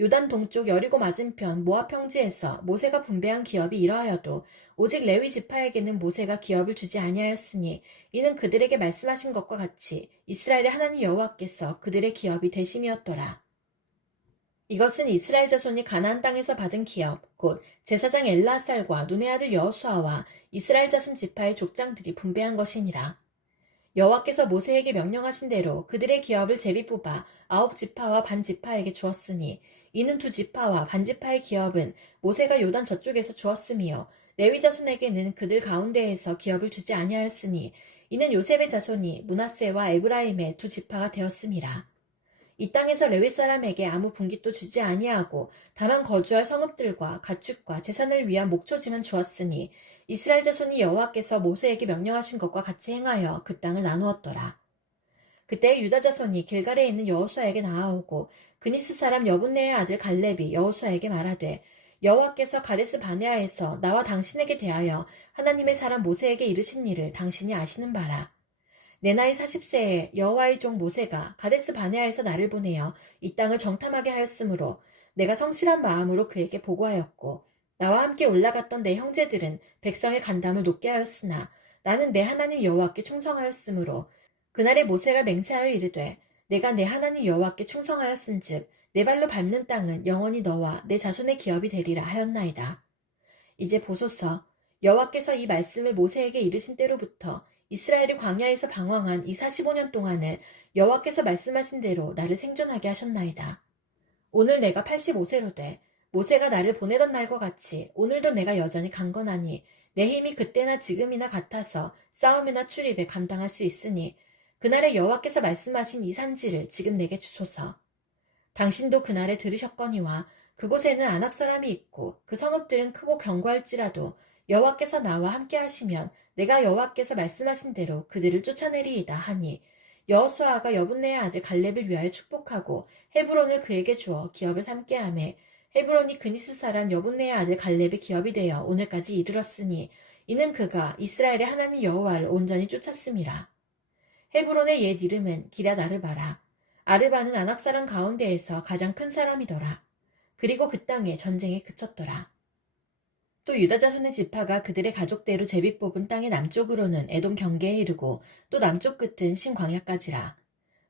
요단 동쪽 여리고 맞은편 모압 평지에서 모세가 분배한 기업이 이러하여도 오직 레위 지파에게는 모세가 기업을 주지 아니하였으니 이는 그들에게 말씀하신 것과 같이 이스라엘의 하나님 여호와께서 그들의 기업이 되심이었더라. 이것은 이스라엘 자손이 가나안 땅에서 받은 기업 곧 제사장 엘라살과 눈의 아들 여호수아와 이스라엘 자손 지파의 족장들이 분배한 것이니라. 여호와께서 모세에게 명령하신 대로 그들의 기업을 제비 뽑아 9지파와 반 지파에게 주었으니 이는 2지파와 반 지파의 기업은 모세가 요단 저쪽에서 주었으며 레위 자손에게는 그들 가운데에서 기업을 주지 아니하였으니 이는 요셉의 자손이 므낫세와 에브라임의 2지파가 되었음이라. 이 땅에서 레위 사람에게 아무 분깃도 주지 아니하고 다만 거주할 성읍들과 가축과 재산을 위한 목초지만 주었으니 이스라엘 자손이 여호와께서 모세에게 명령하신 것과 같이 행하여 그 땅을 나누었더라. 그때 유다 자손이 길갈에 있는 여호수아에게 나아오고 그니스 사람 여분네의 아들 갈렙이 여호수아에게 말하되 여호와께서 가데스 바네아에서 나와 당신에게 대하여 하나님의 사람 모세에게 이르신 일을 당신이 아시는 바라. 내 나이 40세에 여호와의 종 모세가 가데스 바네아에서 나를 보내어 이 땅을 정탐하게 하였으므로 내가 성실한 마음으로 그에게 보고하였고 나와 함께 올라갔던 내 형제들은 백성의 간담을 높게 하였으나 나는 내 하나님 여호와께 충성하였으므로 그날에 모세가 맹세하여 이르되 내가 내 하나님 여호와께 충성하였은즉 내 발로 밟는 땅은 영원히 너와 내 자손의 기업이 되리라 하였나이다. 이제 보소서 여호와께서 이 말씀을 모세에게 이르신 때로부터 이스라엘이 광야에서 방황한 이 45년 동안을 여호와께서 말씀하신 대로 나를 생존하게 하셨나이다. 오늘 내가 85세로 돼 모세가 나를 보내던 날과 같이 오늘도 내가 여전히 강건하니 내 힘이 그때나 지금이나 같아서 싸움이나 출입에 감당할 수 있으니 그날에 여호와께서 말씀하신 이 산지를 지금 내게 주소서. 당신도 그날에 들으셨거니와 그곳에는 아낙 사람이 있고 그 성읍들은 크고 견고할지라도 여호와께서 나와 함께 하시면 내가 여호와께서 말씀하신 대로 그들을 쫓아내리이다 하니 여호수아가 여분네의 아들 갈렙을 위하여 축복하고 헤브론을 그에게 주어 기업을 삼게 하매 헤브론이 그니스 사람 여분네의 아들 갈렙의 기업이 되어 오늘까지 이르렀으니 이는 그가 이스라엘의 하나님 여호와를 온전히 쫓았음이라. 헤브론의 옛 이름은 기럇 아르바라. 아르바는 아낙 사람 가운데에서 가장 큰 사람이더라. 그리고 그 땅에 전쟁에 그쳤더라. 또 유다 자손의 지파가 그들의 가족대로 제비 뽑은 땅의 남쪽으로는 에돔 경계에 이르고 또 남쪽 끝은 신광야까지라.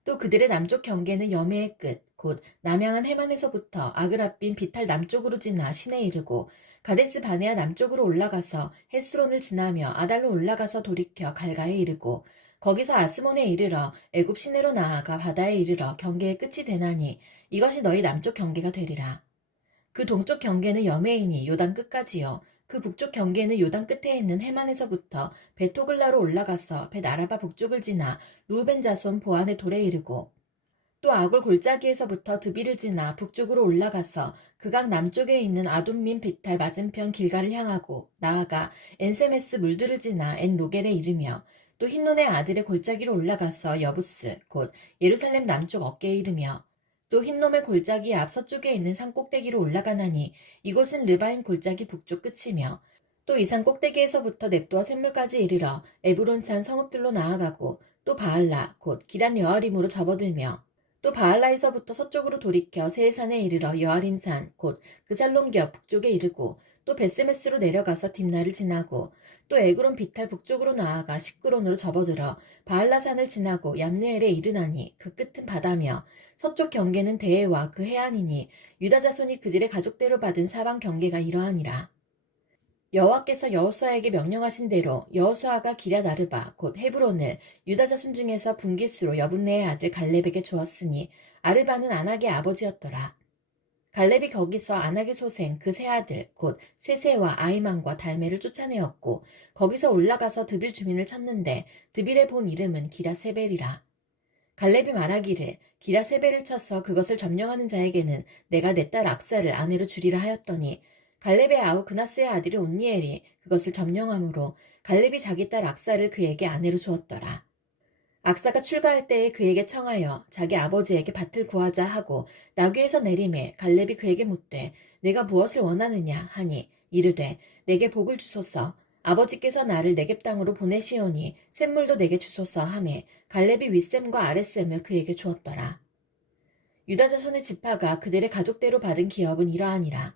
또 그들의 남쪽 경계는 여매의 끝, 곧 남양한 해만에서부터 아그라빈 비탈 남쪽으로 지나 신에 이르고 가데스 바네아 남쪽으로 올라가서 헤스론을 지나며 아달로 올라가서 돌이켜 갈가에 이르고 거기서 아스몬에 이르러 애굽 시내로 나아가 바다에 이르러 경계의 끝이 되나니 이것이 너희 남쪽 경계가 되리라. 그 동쪽 경계는 여매이니 요단 끝까지요. 그 북쪽 경계는 요단 끝에 있는 해만에서부터 베토글라로 올라가서 벳 아라바 북쪽을 지나 루벤 자손 보안의 돌에 이르고 또 아골 골짜기에서부터 드비를 지나 북쪽으로 올라가서 그 강 남쪽에 있는 아둠민 비탈 맞은편 길가를 향하고 나아가 엔세메스 물들을 지나 엔 로겔에 이르며 또 힌논의 아들의 골짜기로 올라가서 여부스 곧 예루살렘 남쪽 어깨에 이르며 또 흰놈의 골짜기 앞 서쪽에 있는 산 꼭대기로 올라가나니 이곳은 르바임 골짜기 북쪽 끝이며 또 이 산 꼭대기에서부터 넵도와 샘물까지 이르러 에브론산 성읍들로 나아가고 또 바알라 곧 기란 여아림으로 접어들며 또 바알라에서부터 서쪽으로 돌이켜 세해산에 이르러 여아림산 곧 그살롬 겨 북쪽에 이르고 또 베세메스로 내려가서 딥나를 지나고 또 에그론 비탈 북쪽으로 나아가 시끄론으로 접어들어 바알라산을 지나고 얌느엘에 이르나니 그 끝은 바다며 서쪽 경계는 대해와 그 해안이니 유다 자손이 그들의 가족대로 받은 사방 경계가 이러하니라. 여호와께서 여호수아에게 명령하신 대로 여호수아가 기럇 아르바 곧 헤브론을 유다 자손 중에서 분깃수로 여분네의 아들 갈렙에게 주었으니 아르바는 아낙의 아버지였더라. 갈렙이 거기서 아낙의 소생 그 세 아들 곧 세세와 아이만과 달메를 쫓아내었고 거기서 올라가서 드빌 주민을 쳤는데 드빌의 본 이름은 기라세벨이라. 갈렙이 말하기를 기라세벨을 쳐서 그것을 점령하는 자에게는 내가 내 딸 악사를 아내로 주리라 하였더니 갈렙의 아우 그나스의 아들이 온니엘이 그것을 점령함으로 갈렙이 자기 딸 악사를 그에게 아내로 주었더라. 악사가 출가할 때에 그에게 청하여 자기 아버지에게 밭을 구하자 하고 나귀에서 내림에 갈렙이 그에게 묻되 내가 무엇을 원하느냐 하니 이르되 내게 복을 주소서 아버지께서 나를 네겝 땅으로 보내시오니 샘물도 내게 주소서 하매 갈렙이 윗샘과 아랫샘을 그에게 주었더라. 유다 자손의 지파가 그들의 가족대로 받은 기업은 이러하니라.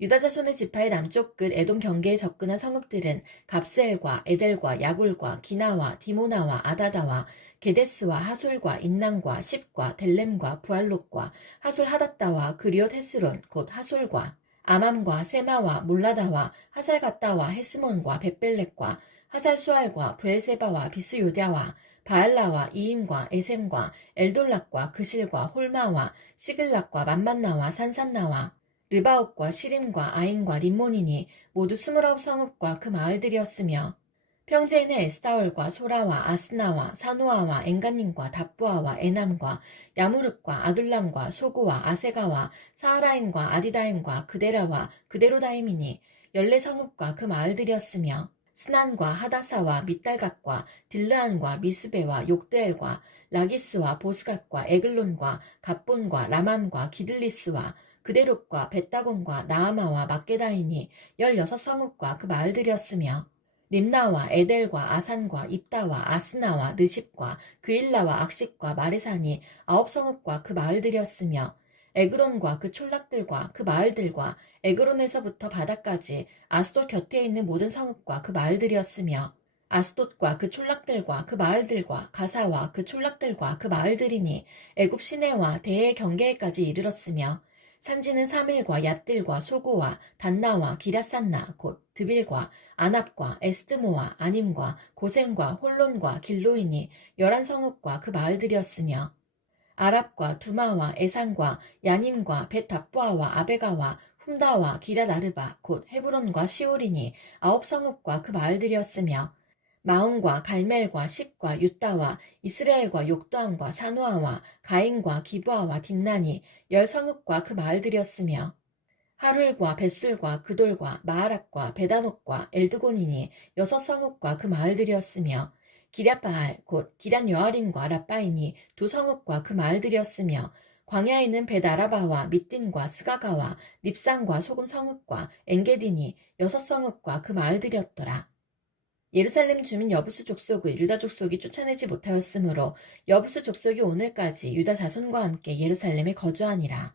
유다 자손의 지파의 남쪽 끝 에돔 경계에 접근한 성읍들은 갑스엘과 에델과 야굴과 기나와 디모나와 아다다와 게데스와 하솔과 인난과 십과 델렘과 부알롯과 하솔 하닷다와 그리옷 헤스론 곧 하솔과 아맘과 세마와 몰라다와 하살갓다와 헤스몬과 벳벨렉과 하살수알과 브엘세바와 비스요랴와 바알라와 이임과 에셈과 엘돌락과 그실과 홀마와 시글락과 맘만나와 산산나와 르바옥과 시림과 아인과 림몬이니 모두 29성읍과 그 마을들이었으며 평지에는 에스타올과 소라와 아스나와 사노아와 엔가님과 답부아와 에남과 야무르과 아둘람과 소고와 아세가와 사하라임과 아디다임과 그데라와 그데로다임이니 14성읍과 그 마을들이었으며 스난과 하다사와 밑달갓과 딜르안과 미스베와 욕드엘과 라기스와 보스갓과 에글론과 갑본과 라맘과 기들리스와 그데롯과 벳다곤과 나아마와 막게다이니 16성읍과 그 마을들이었으며 림나와 에델과 아산과 입다와 아스나와 느십과 그일라와 악십과 마레산이 9성읍과 그 마을들이었으며 에그론과 그 촌락들과 그 마을들과 에그론에서부터 바다까지 아스돗 곁에 있는 모든 성읍과 그 마을들이었으며 아스돗과 그 촌락들과 그 마을들과 가사와 그 촌락들과 그 마을들이니 애굽 시내와 대해 경계에까지 이르렀으며 산지는 사밀과 얏들과 소고와 단나와 기랴산나 곧 드빌과 아납과 에스드모와 아님과 고센과 홀론과 길로이니 11성읍과 그 마을들이었으며 아랍과 두마와 에산과 야님과 벳답보아와 아베가와 훔다와 기럇 아르바 곧 헤브론과 시올이니 9성읍과 그 마을들이었으며 마온과 갈멜과 십과 유다와 이스라엘과 욕도함과 사노아와 가인과 기브아와 딥나니 10성읍과 그 마을들이었으며 하룰과 벳술과 그돌과 마하락과 베다녹과 엘드곤이니 6성읍과 그 마을들이었으며 기랴바알 곧 기란 여아림과 라빠이니 2성읍과 그 마을들이었으며 광야에 있는 벳아라바와 밑딘과 스가가와 닙산과 소금 성읍과 엔게디니 6성읍과 그 마을들이었더라. 예루살렘 주민 여부수 족속을 유다 족속이 쫓아내지 못하였으므로 여부수 족속이 오늘까지 유다 자손과 함께 예루살렘에 거주하니라.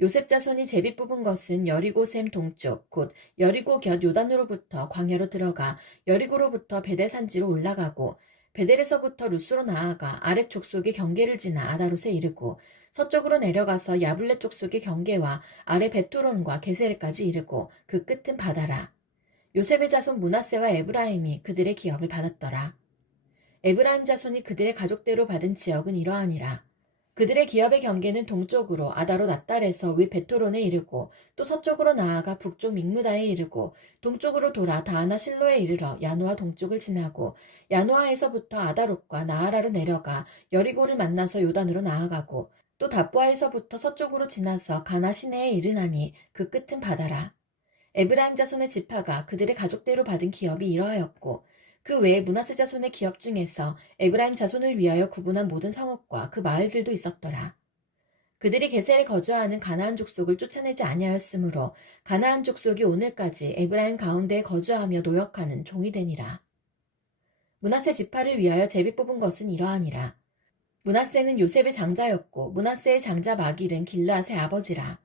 요셉 자손이 제비 뽑은 것은 여리고 샘 동쪽 곧 여리고 곁 요단으로부터 광야로 들어가 여리고로부터 베델 산지로 올라가고 베델에서부터 루스로 나아가 아렉 족속의 경계를 지나 아다롯에 이르고 서쪽으로 내려가서 야블렛 족속의 경계와 아래 베토론과 게세르까지 이르고 그 끝은 바다라. 요셉의 자손 므낫세와 에브라임이 그들의 기업을 받았더라. 에브라임 자손이 그들의 가족대로 받은 지역은 이러하니라. 그들의 기업의 경계는 동쪽으로 아다로 낫달에서 위 베토론에 이르고 또 서쪽으로 나아가 북쪽 믹무다에 이르고 동쪽으로 돌아 다하나 실로에 이르러 야노아 동쪽을 지나고 야노아에서부터 아다롯과 나아라로 내려가 여리고를 만나서 요단으로 나아가고 또 답보아에서부터 서쪽으로 지나서 가나 시내에 이르나니 그 끝은 바다라. 에브라임 자손의 지파가 그들의 가족대로 받은 기업이 이러하였고 그 외에 므낫세 자손의 기업 중에서 에브라임 자손을 위하여 구분한 모든 성읍과 그 마을들도 있었더라. 그들이 게셀에 거주하는 가나안 족속을 쫓아내지 아니하였으므로 가나안 족속이 오늘까지 에브라임 가운데에 거주하며 노역하는 종이 되니라. 므낫세 지파를 위하여 제비 뽑은 것은 이러하니라. 므낫세는 요셉의 장자였고 므낫세의 장자 마길은 길르앗의 아버지라.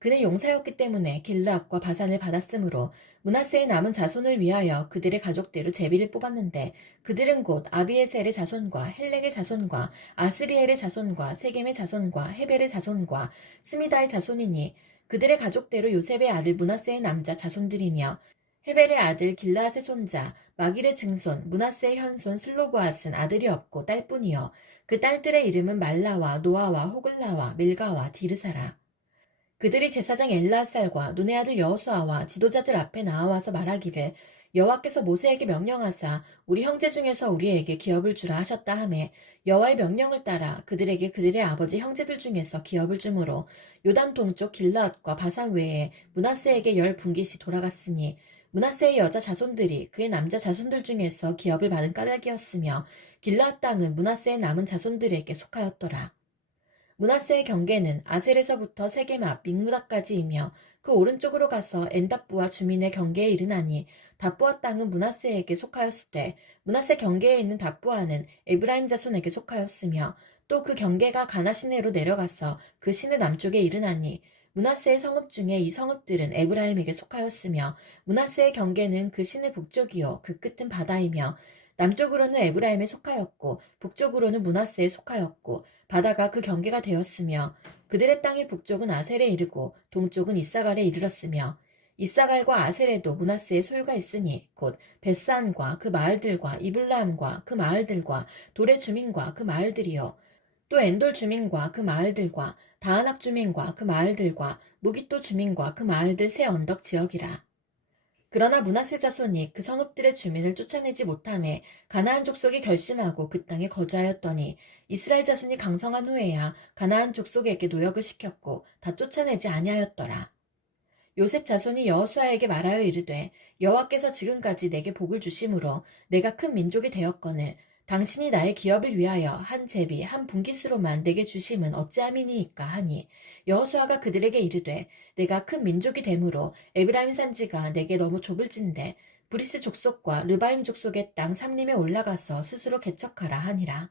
그는 용사였기 때문에 길르앗과 바산을 받았으므로 므낫세의 남은 자손을 위하여 그들의 가족대로 제비를 뽑았는데 그들은 곧 아비에셀의 자손과 헬렉의 자손과 아스리엘의 자손과 세겜의 자손과 헤벨의 자손과 스미다의 자손이니 그들의 가족대로 요셉의 아들 므낫세의 남자 자손들이며 헤벨의 아들 길르앗의 손자 마길의 증손 므낫세의 현손 슬로보앗은 아들이 없고 딸뿐이요 그 딸들의 이름은 말라와 노아와 호글라와 밀가와 디르사라. 그들이 제사장 엘라살과 눈의 아들 여호수아와 지도자들 앞에 나와서 말하기를 여호와께서 모세에게 명령하사 우리 형제 중에서 우리에게 기업을 주라 하셨다 하매 여호와의 명령을 따라 그들에게 그들의 아버지 형제들 중에서 기업을 주므로 요단 동쪽 길르앗과 바산 외에 므낫세에게 10분기씩 돌아갔으니 므낫세의 여자 자손들이 그의 남자 자손들 중에서 기업을 받은 까닭이었으며 길르앗 땅은 므낫세의 남은 자손들에게 속하였더라. 므낫세의 경계는 아셀에서부터 세겜 앞 믹무다까지이며 그 오른쪽으로 가서 엔답부와 주민의 경계에 이르나니 답부아 땅은 므낫세에게 속하였으되 므낫세 경계에 있는 답부아는 에브라임 자손에게 속하였으며 또 그 경계가 가나 시내로 내려가서 그 시내 남쪽에 이르나니 므낫세의 성읍 중에 이 성읍들은 에브라임에게 속하였으며 므낫세의 경계는 그 시내 북쪽이요 그 끝은 바다이며 남쪽으로는 에브라임에 속하였고 북쪽으로는 므낫세에 속하였고 바다가 그 경계가 되었으며 그들의 땅의 북쪽은 아셀에 이르고 동쪽은 이사갈에 이르렀으며 이사갈과 아셀에도 므낫세의 소유가 있으니 곧 벳산과 그 마을들과 이블라함과 그 마을들과 돌의 주민과 그 마을들이요 또 엔돌 주민과 그 마을들과 다하낙 주민과 그 마을들과 무기또 주민과 그 마을들 세 언덕 지역이라. 그러나 므낫세 자손이 그 성읍들의 주민을 쫓아내지 못하매 가나안 족속이 결심하고 그 땅에 거주하였더니 이스라엘 자손이 강성한 후에야 가나안 족속에게 노역을 시켰고 다 쫓아내지 아니하였더라. 요셉 자손이 여호수아에게 말하여 이르되 여호와께서 지금까지 내게 복을 주심으로 내가 큰 민족이 되었거늘 당신이 나의 기업을 위하여 한 제비 한 분깃으로만 내게 주심은 어찌함이니이까 하니 여호수아가 그들에게 이르되 내가 큰 민족이 되므로 에브라임 산지가 내게 너무 좁을진데 브리스 족속과 르바임 족속의 땅 삼림에 올라가서 스스로 개척하라 하니라.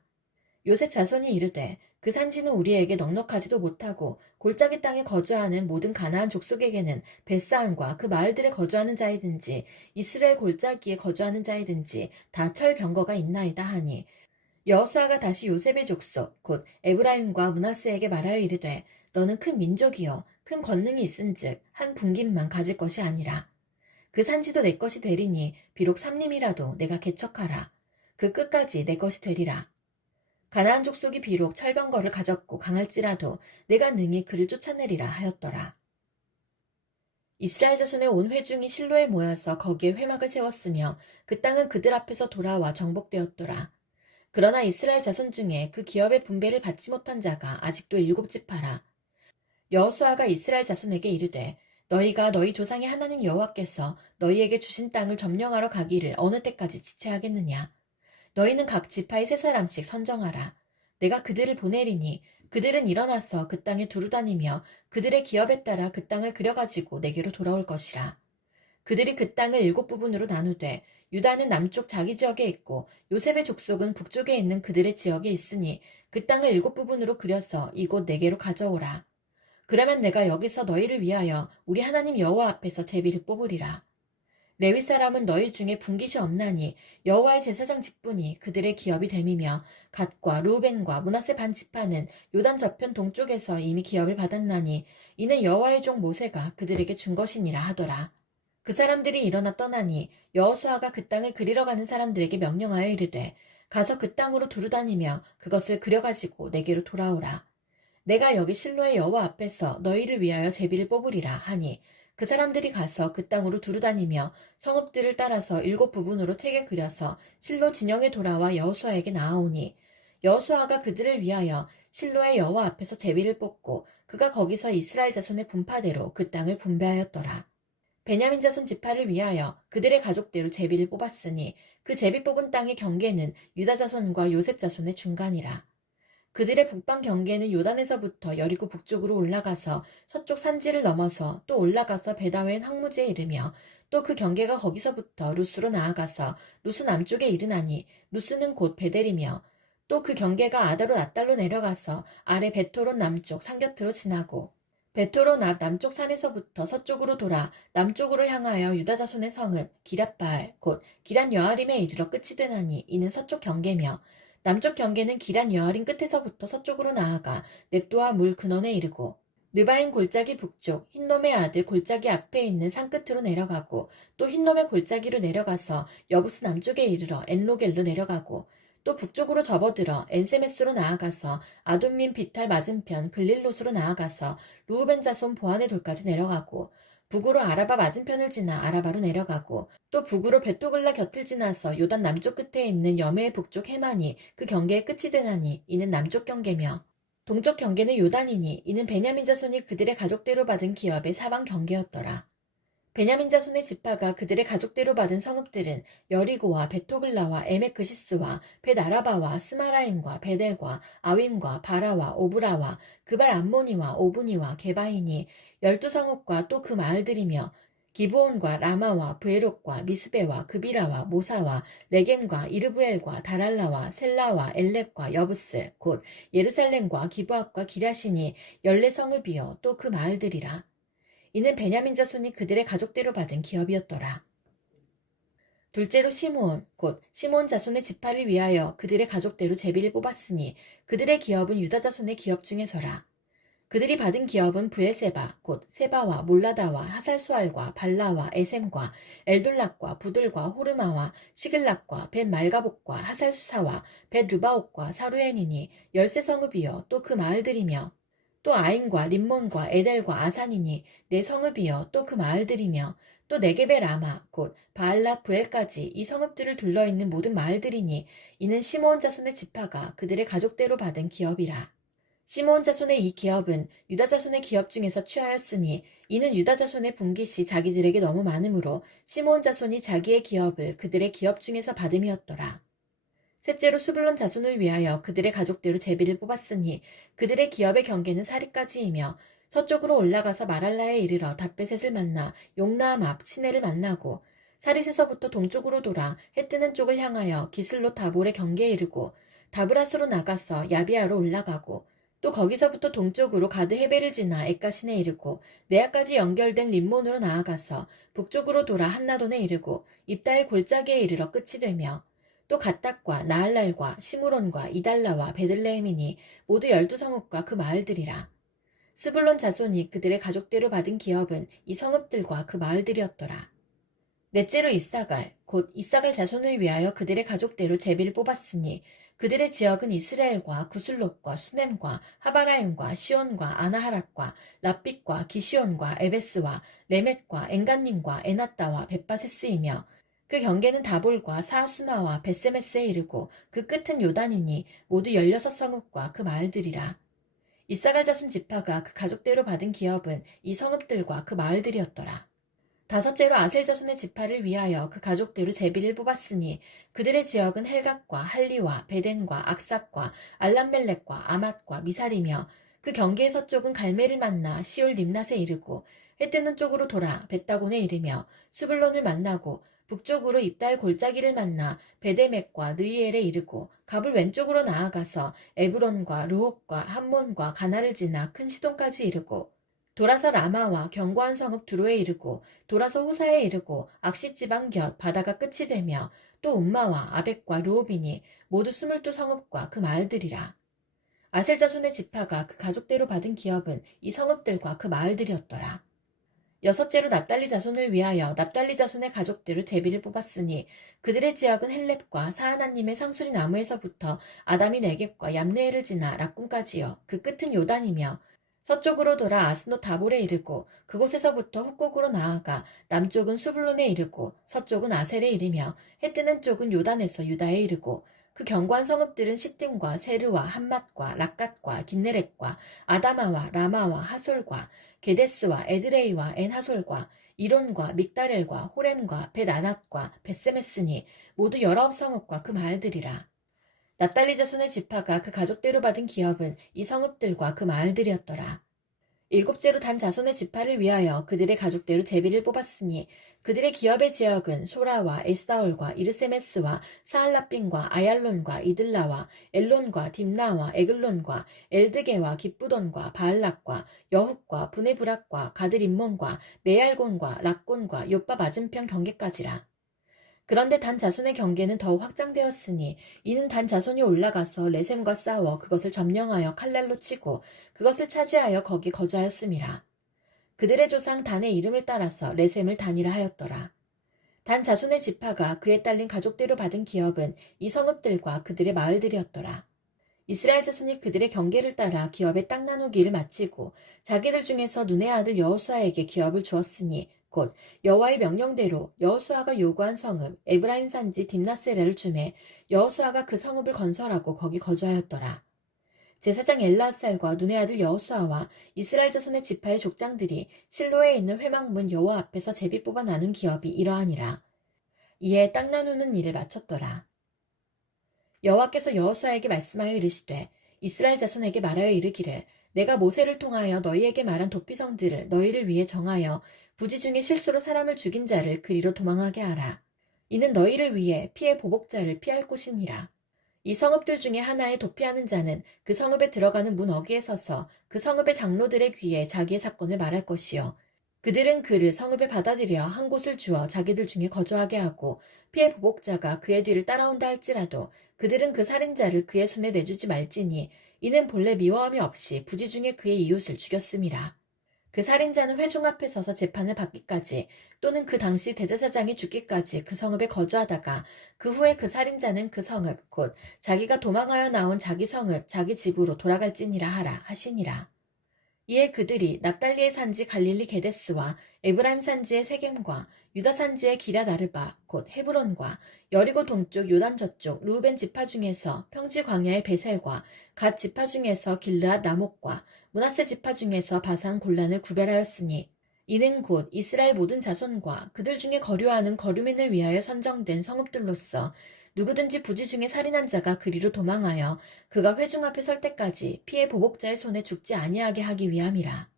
요셉 자손이 이르되 그 산지는 우리에게 넉넉하지도 못하고 골짜기 땅에 거주하는 모든 가나안 족속에게는 벳사안과 그 마을들에 거주하는 자이든지 이스라엘 골짜기에 거주하는 자이든지 다 철병거가 있나이다 하니 여호수아가 다시 요셉의 족속 곧 에브라임과 므낫세에게 말하여 이르되 너는 큰 민족이요 큰 권능이 있은즉 한 분깃만 가질 것이 아니라 그 산지도 내 것이 되리니 비록 삼림이라도 내가 개척하라 그 끝까지 내 것이 되리라. 가나안 족속이 비록 철병거를 가졌고 강할지라도 내가 능히 그를 쫓아내리라 하였더라. 이스라엘 자손의 온 회중이 실로에 모여서 거기에 회막을 세웠으며 그 땅은 그들 앞에서 돌아와 정복되었더라. 그러나 이스라엘 자손 중에 그 기업의 분배를 받지 못한 자가 아직도 7지파라. 여호수아가 이스라엘 자손에게 이르되 너희가 너희 조상의 하나님 여호와께서 너희에게 주신 땅을 점령하러 가기를 어느 때까지 지체하겠느냐. 너희는 각 지파의 3사람씩 선정하라. 내가 그들을 보내리니 그들은 일어나서 그 땅에 두루다니며 그들의 기업에 따라 그 땅을 그려가지고 내게로 돌아올 것이라. 그들이 그 땅을 7부분으로 나누되 유다는 남쪽 자기 지역에 있고 요셉의 족속은 북쪽에 있는 그들의 지역에 있으니 그 땅을 7부분으로 그려서 이곳 내게로 가져오라. 그러면 내가 여기서 너희를 위하여 우리 하나님 여호와 앞에서 제비를 뽑으리라. 레위 사람은 너희 중에 분깃이 없나니 여호와의 제사장 직분이 그들의 기업이 됨이며 갓과 루벤과 므낫세 반 지파는 요단 저편 동쪽에서 이미 기업을 받았나니 이는 여호와의 종 모세가 그들에게 준 것이니라 하더라. 그 사람들이 일어나 떠나니 여호수아가 그 땅을 그리러 가는 사람들에게 명령하여 이르되 가서 그 땅으로 두루다니며 그것을 그려가지고 내게로 돌아오라. 내가 여기 실로의 여호와 앞에서 너희를 위하여 제비를 뽑으리라 하니 그 사람들이 가서 그 땅으로 두루다니며 성읍들을 따라서 7부분으로 책에 그려서 실로 진영에 돌아와 여호수아에게 나아오니 여호수아가 그들을 위하여 실로의 여호와 앞에서 제비를 뽑고 그가 거기서 이스라엘 자손의 분파대로 그 땅을 분배하였더라. 베냐민 자손 지파를 위하여 그들의 가족대로 제비를 뽑았으니 그 제비 뽑은 땅의 경계는 유다 자손과 요셉 자손의 중간이라. 그들의 북방 경계는 요단에서부터 여리고 북쪽으로 올라가서 서쪽 산지를 넘어서 또 올라가서 베다웬 항무지에 이르며 또 그 경계가 거기서부터 루스로 나아가서 루스 남쪽에 이르나니 루스는 곧 베델이며 또 그 경계가 아다롯 앗달로 내려가서 아래 베토롯 남쪽 산곁으로 지나고 베토롯 앞 남쪽 산에서부터 서쪽으로 돌아 남쪽으로 향하여 유다 자손의 성읍 기랏바알 곧 기란 여아림에 이르러 끝이 되나니 이는 서쪽 경계며 남쪽 경계는 기란 여아림 끝에서부터 서쪽으로 나아가 넵도아 물 근원에 이르고 르바임 골짜기 북쪽 흰놈의 아들 골짜기 앞에 있는 산 끝으로 내려가고 또 흰놈의 골짜기로 내려가서 여부스 남쪽에 이르러 엔로겔로 내려가고 또 북쪽으로 접어들어 엔세메스로 나아가서 아둠민 비탈 맞은편 글릴롯으로 나아가서 루우벤 자손 보안의 돌까지 내려가고 북으로 아라바 맞은편을 지나 아라바로 내려가고 또 북으로 베토글라 곁을 지나서 요단 남쪽 끝에 있는 여메의 북쪽 해만이 그 경계의 끝이 되나니 이는 남쪽 경계며 동쪽 경계는 요단이니 이는 베냐민 자손이 그들의 가족대로 받은 기업의 사방 경계였더라. 베냐민 자손의 지파가 그들의 가족대로 받은 성읍들은 여리고와 베토글라와 에메크시스와 벳아라바와 스마라임과 베델과 아윈과 바라와 오브라와 그발 암모니와 오브니와 게바이니 12성읍과 또 그 마을들이며 기브온과 라마와 브에롯과 미스베와 그비라와 모사와 레겜과 이르브엘과 다랄라와 셀라와 엘렙과 여부스 곧 예루살렘과 기브앗과 기라시니 14성읍이요 또 그 마을들이라. 이는 베냐민 자손이 그들의 가족대로 받은 기업이었더라. 둘째로 시므온 곧 시므온 자손의 지파를 위하여 그들의 가족대로 제비를 뽑았으니 그들의 기업은 유다 자손의 기업 중에서라. 그들이 받은 기업은 브에세바 곧 세바와 몰라다와 하살수알과 발라와 에셈과 엘돌락과 부들과 호르마와 시글락과 벳 말가복과 하살수사와 벳 르바옥과 사루엔이니 13성읍이요 또 그 마을들이며 또 아인과 림몬과 에델과 아산이니 4성읍이요 또 그 마을들이며 또 네게베 라마 곧 바알라 브엘까지 이 성읍들을 둘러있는 모든 마을들이니 이는 시므온 자손의 지파가 그들의 가족대로 받은 기업이라. 시므온 자손의 이 기업은 유다 자손의 기업 중에서 취하였으니 이는 유다 자손의 분깃이 자기들에게 너무 많으므로 시므온 자손이 자기의 기업을 그들의 기업 중에서 받음이었더라. 셋째로 수블론 자손을 위하여 그들의 가족대로 제비를 뽑았으니 그들의 기업의 경계는 사리까지이며 서쪽으로 올라가서 마랄라에 이르러 답베셋을 만나 용나암 앞 시내를 만나고 사릿에서부터 동쪽으로 돌아 해 뜨는 쪽을 향하여 기슬롯 다볼의 경계에 이르고 다브라스로 나가서 야비아로 올라가고 또 거기서부터 동쪽으로 가드 헤벨을 지나 에까신에 이르고 네아까지 연결된 림몬으로 나아가서 북쪽으로 돌아 한나돈에 이르고 입다의 골짜기에 이르러 끝이 되며 또 갓닥과 나할랄과 시므론과 이달라와 베들레헴이니 모두 12성읍과 그 마을들이라. 스불론 자손이 그들의 가족대로 받은 기업은 이 성읍들과 그 마을들이었더라. 넷째로 이사갈 곧 이사갈 자손을 위하여 그들의 가족대로 제비를 뽑았으니 그들의 지역은 이스라엘과 구슬롯과 수넴과 하바라임과 시온과 아나하락과 랍빛과 기시온과 에베스와 레멧과 엔간님과 에나따와 벳바세스이며 그 경계는 다볼과 사하수마와 벳세메스에 이르고 그 끝은 요단이니 모두 16성읍과 그 마을들이라. 이사갈 자손 지파가 그 가족대로 받은 기업은 이 성읍들과 그 마을들이었더라. 다섯째로 아셀 자손의 지파를 위하여 그 가족대로 제비를 뽑았으니 그들의 지역은 헬갓과 할리와 베덴과 악삭과 알람멜렉과 아맛과 미살이며 그 경계의 서쪽은 갈멜을 만나 시올 림낫에 이르고 해 뜨는 쪽으로 돌아 벳다곤에 이르며 수블론을 만나고 북쪽으로 입달 골짜기를 만나 베데맥과 느이엘에 이르고 갑을 왼쪽으로 나아가서 에브론과 르홉과 함몬과 가나를 지나 큰 시돈까지 이르고 돌아서 라마와 견고한 성읍 두로에 이르고 돌아서 호사에 이르고 악십 지방 곁 바다가 끝이 되며 또 움마와 아벡과 르호빈이 모두 22성읍과 그 마을들이라. 아셀 자손의 지파가 그 가족대로 받은 기업은 이 성읍들과 그 마을들이었더라. 여섯째로 납달리 자손을 위하여 납달리 자손의 가족대로 제비를 뽑았으니 그들의 지역은 헬렙과 사하나님의 상수리 나무에서부터 아담이 네겝과 얌네엘을 지나 락군까지요. 그 끝은 요단이며 서쪽으로 돌아 아스노 다볼에 이르고 그곳에서부터 훅곡으로 나아가 남쪽은 수블론에 이르고 서쪽은 아셀에 이르며 해 뜨는 쪽은 요단에서 유다에 이르고 그 견고한 성읍들은 시딤과 세르와 함맛과 락갓과 긴네렛과 아다마와 라마와 하솔과 게데스와 에드레이와 엔하솔과 이론과 믹다렐과 호렘과 벳아낫과 벳세메스니 모두 19성읍과 그 마을들이라. 납달리 자손의 지파가 그 가족대로 받은 기업은 이 성읍들과 그 마을들이었더라. 일곱째로 단 자손의 지파를 위하여 그들의 가족대로 제비를 뽑았으니 그들의 기업의 지역은 소라와 에스다올과 이르세메스와 사알라빈과 아얄론과 이들라와 엘론과 딥나와 에글론과 엘드게와 깁부돈과 바알락과 여훅과 브네브락과 가드림몬과 메얄곤과 락곤과 요빠 맞은편 경계까지라. 그런데 단 자손의 경계는 더욱 확장되었으니 이는 단 자손이 올라가서 레셈과 싸워 그것을 점령하여 칼날로 치고 그것을 차지하여 거기 거주하였음이라. 그들의 조상 단의 이름을 따라서 레셈을 단이라 하였더라. 단 자손의 지파가 그에 딸린 가족대로 받은 기업은 이 성읍들과 그들의 마을들이었더라. 이스라엘 자손이 그들의 경계를 따라 기업의 땅 나누기를 마치고 자기들 중에서 눈의 아들 여호수아에게 기업을 주었으니 곧 여호와의 명령대로 여호수아가 요구한 성읍 에브라임 산지 딥나세라를 주매 여호수아가 그 성읍을 건설하고 거기 거주하였더라. 제사장 엘라살과 눈의 아들 여호수아와 이스라엘 자손의 지파의 족장들이 실로에 있는 회막문 여호와 앞에서 제비 뽑아 나눈 기업이 이러하니라. 이에 땅 나누는 일을 마쳤더라. 여호와께서 여호수아에게 말씀하여 이르시되 이스라엘 자손에게 말하여 이르기를 내가 모세를 통하여 너희에게 말한 도피성들을 너희를 위해 정하여 부지 중에 실수로 사람을 죽인 자를 그리로 도망하게 하라. 이는 너희를 위해 피해 보복자를 피할 곳이니라. 이 성읍들 중에 하나에 도피하는 자는 그 성읍에 들어가는 문 어귀에 서서 그 성읍의 장로들의 귀에 자기의 사건을 말할 것이요. 그들은 그를 성읍에 받아들여 한 곳을 주어 자기들 중에 거주하게 하고 피해 보복자가 그의 뒤를 따라온다 할지라도 그들은 그 살인자를 그의 손에 내주지 말지니 이는 본래 미워함이 없이 부지 중에 그의 이웃을 죽였음이라. 그 살인자는 회중 앞에 서서 재판을 받기까지 또는 그 당시 대제사장이 죽기까지 그 성읍에 거주하다가 그 후에 그 살인자는 그 성읍 곧 자기가 도망하여 나온 자기 성읍 자기 집으로 돌아갈지니라 하라 하시니라. 이에 그들이 납달리의 산지 갈릴리 게데스와 에브라임 산지의 세겜과 유다 산지의 기럇 아르바 곧 헤브론과 여리고 동쪽 요단 저쪽 루벤 지파 중에서 평지 광야의 베셀과 갓 지파 중에서 길르앗 라목과 므낫세 지파 중에서 바산 골란을 구별하였으니 이는 곧 이스라엘 모든 자손과 그들 중에 거류하는 거류민을 위하여 선정된 성읍들로서 누구든지 부지 중에 살인한 자가 그리로 도망하여 그가 회중 앞에 설 때까지 피해 보복자의 손에 죽지 아니하게 하기 위함이라.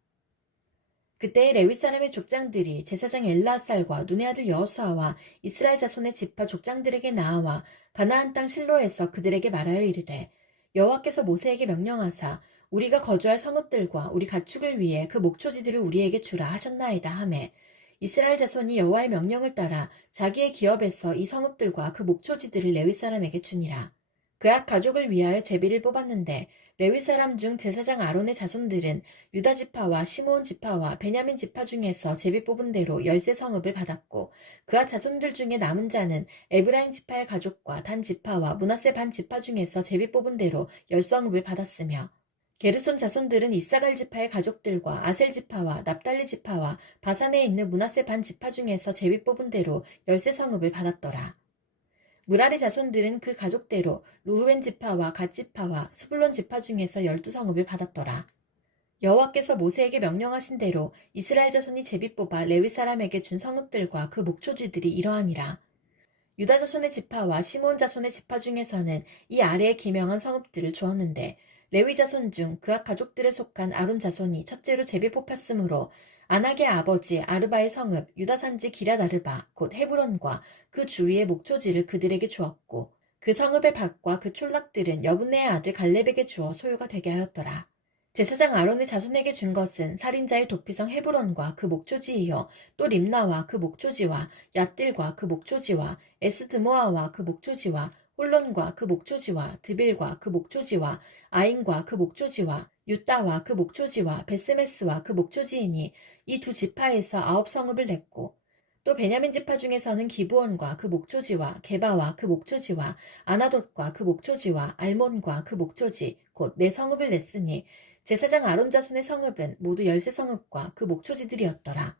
그때 레위 사람의 족장들이 제사장 엘라살과 눈의 아들 여호수아와 이스라엘 자손의 지파 족장들에게 나아와 가나안 땅 실로에서 그들에게 말하여 이르되 여호와께서 모세에게 명령하사 우리가 거주할 성읍들과 우리 가축을 위해 그 목초지들을 우리에게 주라 하셨나이다 하매 이스라엘 자손이 여호와의 명령을 따라 자기의 기업에서 이 성읍들과 그 목초지들을 레위 사람에게 주니라. 그악 가족을 위하여 제비를 뽑았는데 레위 사람 중 제사장 아론의 자손들은 유다 지파와 시므온 지파와 베냐민 지파 중에서 제비 뽑은 대로 13성읍을 받았고 그악 자손들 중에 남은 자는 에브라임 지파의 가족과 단 지파와 므낫세 반 지파 중에서 제비 뽑은 대로 10성읍을 받았으며 게르손 자손들은 이사갈 지파의 가족들과 아셀 지파와 납달리 지파와 바산에 있는 므낫세 반 지파 중에서 제비 뽑은 대로 13성읍을 받았더라. 무라리 자손들은 그 가족대로 루후벤 지파와 갓 지파와 스불론 지파 중에서 12성읍을 받았더라. 여호와께서 모세에게 명령하신 대로 이스라엘 자손이 제비 뽑아 레위 사람에게 준 성읍들과 그 목초지들이 이러하니라. 유다 자손의 지파와 시므온 자손의 지파 중에서는 이 아래에 기명한 성읍들을 주었는데 레위 자손 중 그악 가족들에 속한 아론 자손이 첫째로 제비 뽑혔으므로 아낙의 아버지 아르바의 성읍 유다 산지 기럇 아르바 곧 헤브론과 그 주위의 목초지를 그들에게 주었고 그 성읍의 밭과 그 촌락들은 여분네의 아들 갈렙에게 주어 소유가 되게 하였더라. 제사장 아론의 자손에게 준 것은 살인자의 도피성 헤브론과 그 목초지이요 또 림나와 그 목초지와 얏딜과 그 목초지와 에스드모아와 그 목초지와 홀론과 그 목초지와 드빌과 그 목초지와 아인과 그 목초지와 유다와 그 목초지와 베스메스와 그 목초지이니 이 두 지파에서 9성읍을 냈고 또 베냐민 지파 중에서는 기브온과 그 목초지와 게바와 그 목초지와 아나돗과 그 목초지와 알몬과 그 목초지 곧 4성읍을 냈으니 제사장 아론 자손의 성읍은 모두 13성읍과 그 목초지들이었더라.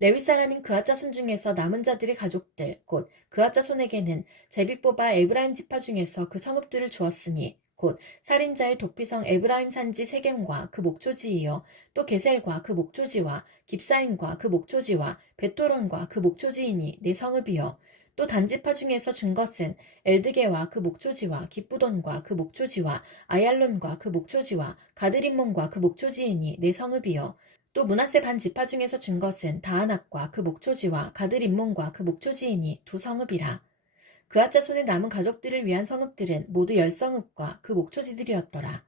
레위 사람인 그앗 자손 중에서 남은 자들의 가족들 곧 그앗 자손에게는 제비 뽑아 에브라임 지파 중에서 그 성읍들을 주었으니 곧 살인자의 도피성 에브라임 산지 세겜과 그 목초지이요 또 게셀과 그 목초지와 깁사임과 그 목초지와 베토론과 그 목초지이니 4성읍이요 또 단지파 중에서 준 것은 엘드게와 그 목초지와 기쁘돈과 그 목초지와 아얄론과 그 목초지와 가드림몬과 그 목초지이니 4성읍이요 또 므낫세 반 지파 중에서 준 것은 다하낙과 그 목초지와 가드림몬과 그 목초지이니 2성읍이라. 그앗 자손의 남은 가족들을 위한 성읍들은 모두 10성읍과 그 목초지들이었더라.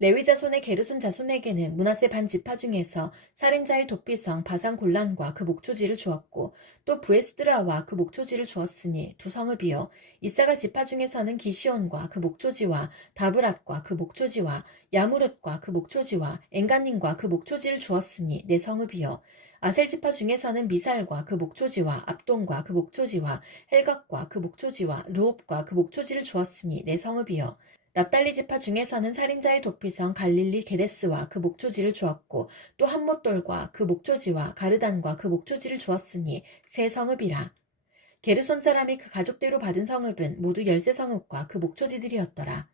레위 자손의 게르손 자손에게는 므낫세 반 지파 중에서 살인자의 도피성 바산 골란과 그 목초지를 주었고 또 부에스드라와 그 목초지를 주었으니 2성읍이요 이사갈 지파 중에서는 기시온과 그 목초지와 다브랏과 그 목초지와 야무릇과 그 목초지와 엔간님과 그 목초지를 주었으니 4성읍이요 아셀 지파 중에서는 미살과 그 목초지와 압돈과 그 목초지와 헬각과 그 목초지와 르옵과 그 목초지를 주었으니 4성읍이요 납달리 지파 중에서는 살인자의 도피성 갈릴리 게데스와 그 목초지를 주었고 또 함못돌과 그 목초지와 가르단과 그 목초지를 주었으니 3성읍이라. 게르손 사람이 그 가족대로 받은 성읍은 모두 13성읍과 그 목초지들이었더라.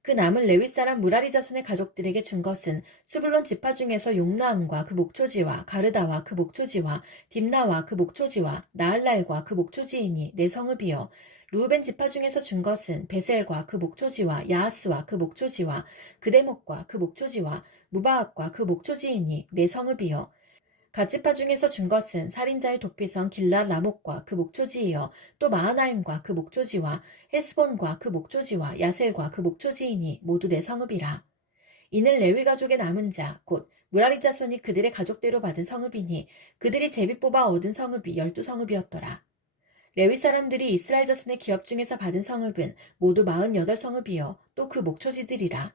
그 남은 레위 사람 무라리 자손의 가족들에게 준 것은 스불론 지파 중에서 용나함과 그 목초지와 가르다와 그 목초지와 딥나와 그 목초지와 나알랄과 그 목초지이니 4성읍이요 루벤 지파 중에서 준 것은 베셀과 그 목초지와 야하스와 그 목초지와 그데목과 그 목초지와 무바악과 그 목초지이니 4성읍이요 갓 지파 중에서 준 것은 살인자의 도피성 길랏 라목과 그 목초지이요 또 마하나임과 그 목초지와 헤스본과 그 목초지와 야셀과 그 목초지이니 모두 4성읍이라. 이는 레위 가족의 남은 자 곧 무라리 자손이 그들의 가족대로 받은 성읍이니 그들이 제비 뽑아 얻은 성읍이 12성읍이었더라. 레위 사람들이 이스라엘 자손의 기업 중에서 받은 성읍은 모두 48성읍이요 또 그 목초지들이라.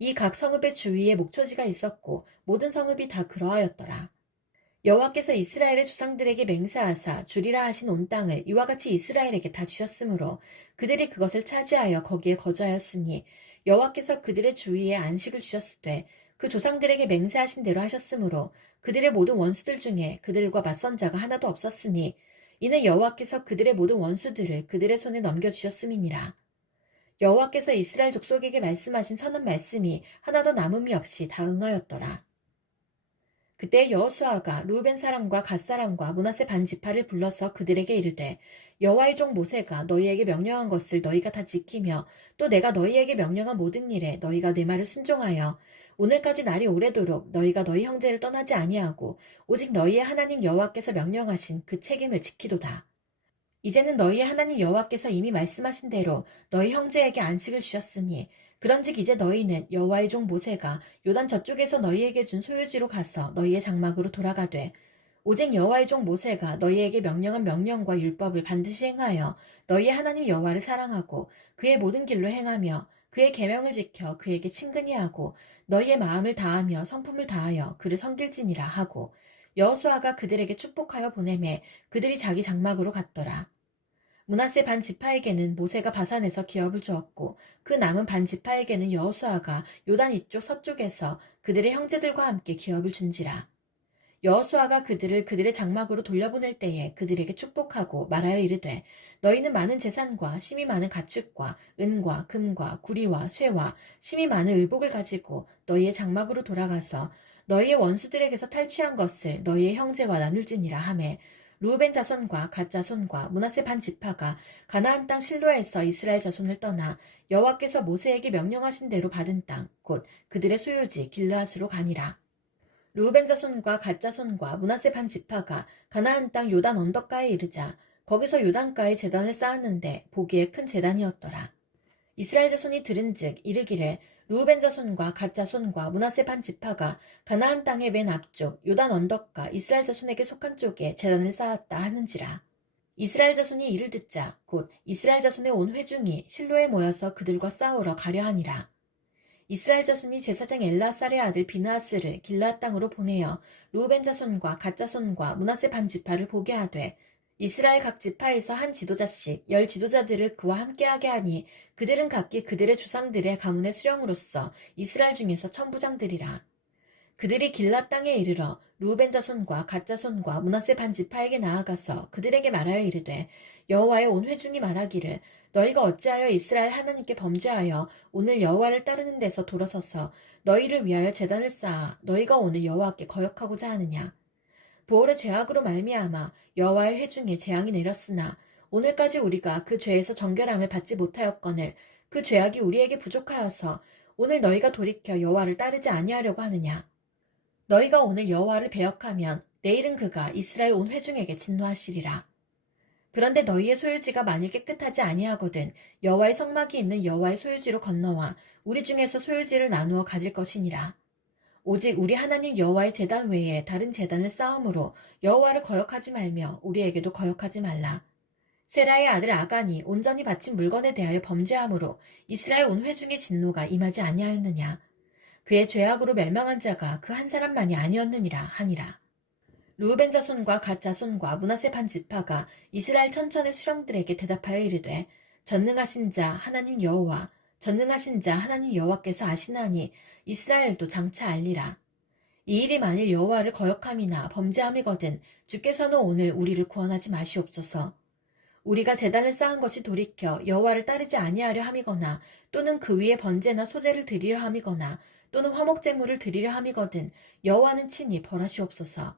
이 각 성읍의 주위에 목초지가 있었고 모든 성읍이 다 그러하였더라. 여호와께서 이스라엘의 조상들에게 맹세하사 주리라 하신 온 땅을 이와 같이 이스라엘에게 다 주셨으므로 그들이 그것을 차지하여 거기에 거주하였으니 여호와께서 그들의 주위에 안식을 주셨으되 그 조상들에게 맹세하신 대로 하셨으므로 그들의 모든 원수들 중에 그들과 맞선 자가 하나도 없었으니 이는 여호와께서 그들의 모든 원수들을 그들의 손에 넘겨주셨음이니라. 여호와께서 이스라엘 족속에게 말씀하신 선한 말씀이 하나도 남음이 없이 다 응하였더라. 그때 여호수아가 루벤 사람과 갓 사람과 므낫세 반 지파를 불러서 그들에게 이르되 여호와의 종 모세가 너희에게 명령한 것을 너희가 다 지키며 또 내가 너희에게 명령한 모든 일에 너희가 내 말을 순종하여 오늘까지 날이 오래도록 너희가 너희 형제를 떠나지 아니하고 오직 너희의 하나님 여호와께서 명령하신 그 책임을 지키도다. 이제는 너희의 하나님 여호와께서 이미 말씀하신 대로 너희 형제에게 안식을 주셨으니 그런즉 이제 너희는 여호와의 종 모세가 요단 저쪽에서 너희에게 준 소유지로 가서 너희의 장막으로 돌아가되 오직 여호와의 종 모세가 너희에게 명령한 명령과 율법을 반드시 행하여 너희의 하나님 여호와를 사랑하고 그의 모든 길로 행하며 그의 계명을 지켜 그에게 친근히 하고 너희의 마음을 다하며 성품을 다하여 그를 섬길지니라 하고 여호수아가 그들에게 축복하여 보내매 그들이 자기 장막으로 갔더라. 므낫세 반 지파에게는 모세가 바산에서 기업을 주었고 그 남은 반 지파에게는 여호수아가 요단 이쪽 서쪽에서 그들의 형제들과 함께 기업을 준지라. 여호수아가 그들을 그들의 장막으로 돌려보낼 때에 그들에게 축복하고 말하여 이르되 너희는 많은 재산과 심이 많은 가축과 은과 금과 구리와 쇠와 심이 많은 의복을 가지고 너희의 장막으로 돌아가서 너희의 원수들에게서 탈취한 것을 너희의 형제와 나눌지니라 하매 루벤 자손과 갓 자손과 므낫세 반 지파가 가나안 땅 실로에서 이스라엘 자손을 떠나 여호와께서 모세에게 명령하신 대로 받은 땅 곧 그들의 소유지 길르앗으로 가니라. 루벤 자손과 갓 자손과 므낫세 반 지파가 가나안 땅 요단 언덕가에 이르자 거기서 요단가에 제단을 쌓았는데 보기에 큰 제단이었더라. 이스라엘 자손이 들은즉 이르기를 루벤 자손과 갓 자손과 므낫세 반 지파가 가나안 땅의 맨 앞쪽 요단 언덕가 이스라엘 자손에게 속한 쪽에 제단을 쌓았다 하는지라. 이스라엘 자손이 이를 듣자 곧 이스라엘 자손의 온 회중이 실로에 모여서 그들과 싸우러 가려 하니라. 이스라엘 자손이 제사장 엘라살의 아들 비느하스를 길르앗 땅으로 보내어 루벤 자손과 갓 자손과 므낫세 반 지파를 보게 하되 이스라엘 각 지파에서 한 지도자씩 10지도자들을 그와 함께하게 하니 그들은 각기 그들의 조상들의 가문의 수령으로서 이스라엘 중에서 천부장들이라. 그들이 길르앗 땅에 이르러 루벤 자손과 갓 자손과 므낫세 반 지파에게 나아가서 그들에게 말하여 이르되 여호와의 온 회중이 말하기를 너희가 어찌하여 이스라엘 하나님께 범죄하여 오늘 여호와를 따르는 데서 돌아서서 너희를 위하여 제단을 쌓아 너희가 오늘 여호와께 거역하고자 하느냐. 부올의 죄악으로 말미암아 여호와의 회중에 재앙이 내렸으나 오늘까지 우리가 그 죄에서 정결함을 받지 못하였거늘 그 죄악이 우리에게 부족하여서 오늘 너희가 돌이켜 여호와를 따르지 아니하려고 하느냐. 너희가 오늘 여호와를 배역하면 내일은 그가 이스라엘 온 회중에게 진노하시리라. 그런데 너희의 소유지가 만일 깨끗하지 아니하거든 여호와의 성막이 있는 여호와의 소유지로 건너와 우리 중에서 소유지를 나누어 가질 것이니라. 오직 우리 하나님 여호와의 제단 외에 다른 제단을 쌓음으로 여호와를 거역하지 말며 우리에게도 거역하지 말라. 세라의 아들 아간이 온전히 바친 물건에 대하여 범죄함으로 이스라엘 온 회중의 진노가 임하지 아니하였느냐. 그의 죄악으로 멸망한 자가 그 한 사람만이 아니었느니라 하니라. 루벤 자손과 갓 자손과 므낫세 반 지파가 이스라엘 천천의 수령들에게 대답하여 이르되 전능하신 자 하나님 여호와 전능하신 자 하나님 여호와께서 아시나니 이스라엘도 장차 알리라. 이 일이 만일 여호와를 거역함이나 범죄함이거든 주께서는 오늘 우리를 구원하지 마시옵소서. 우리가 제단을 쌓은 것이 돌이켜 여호와를 따르지 아니하려 함이거나 또는 그 위에 번제나 소제를 드리려 함이거나 또는 화목제물을 드리려 함이거든 여호와는 친히 벌하시옵소서.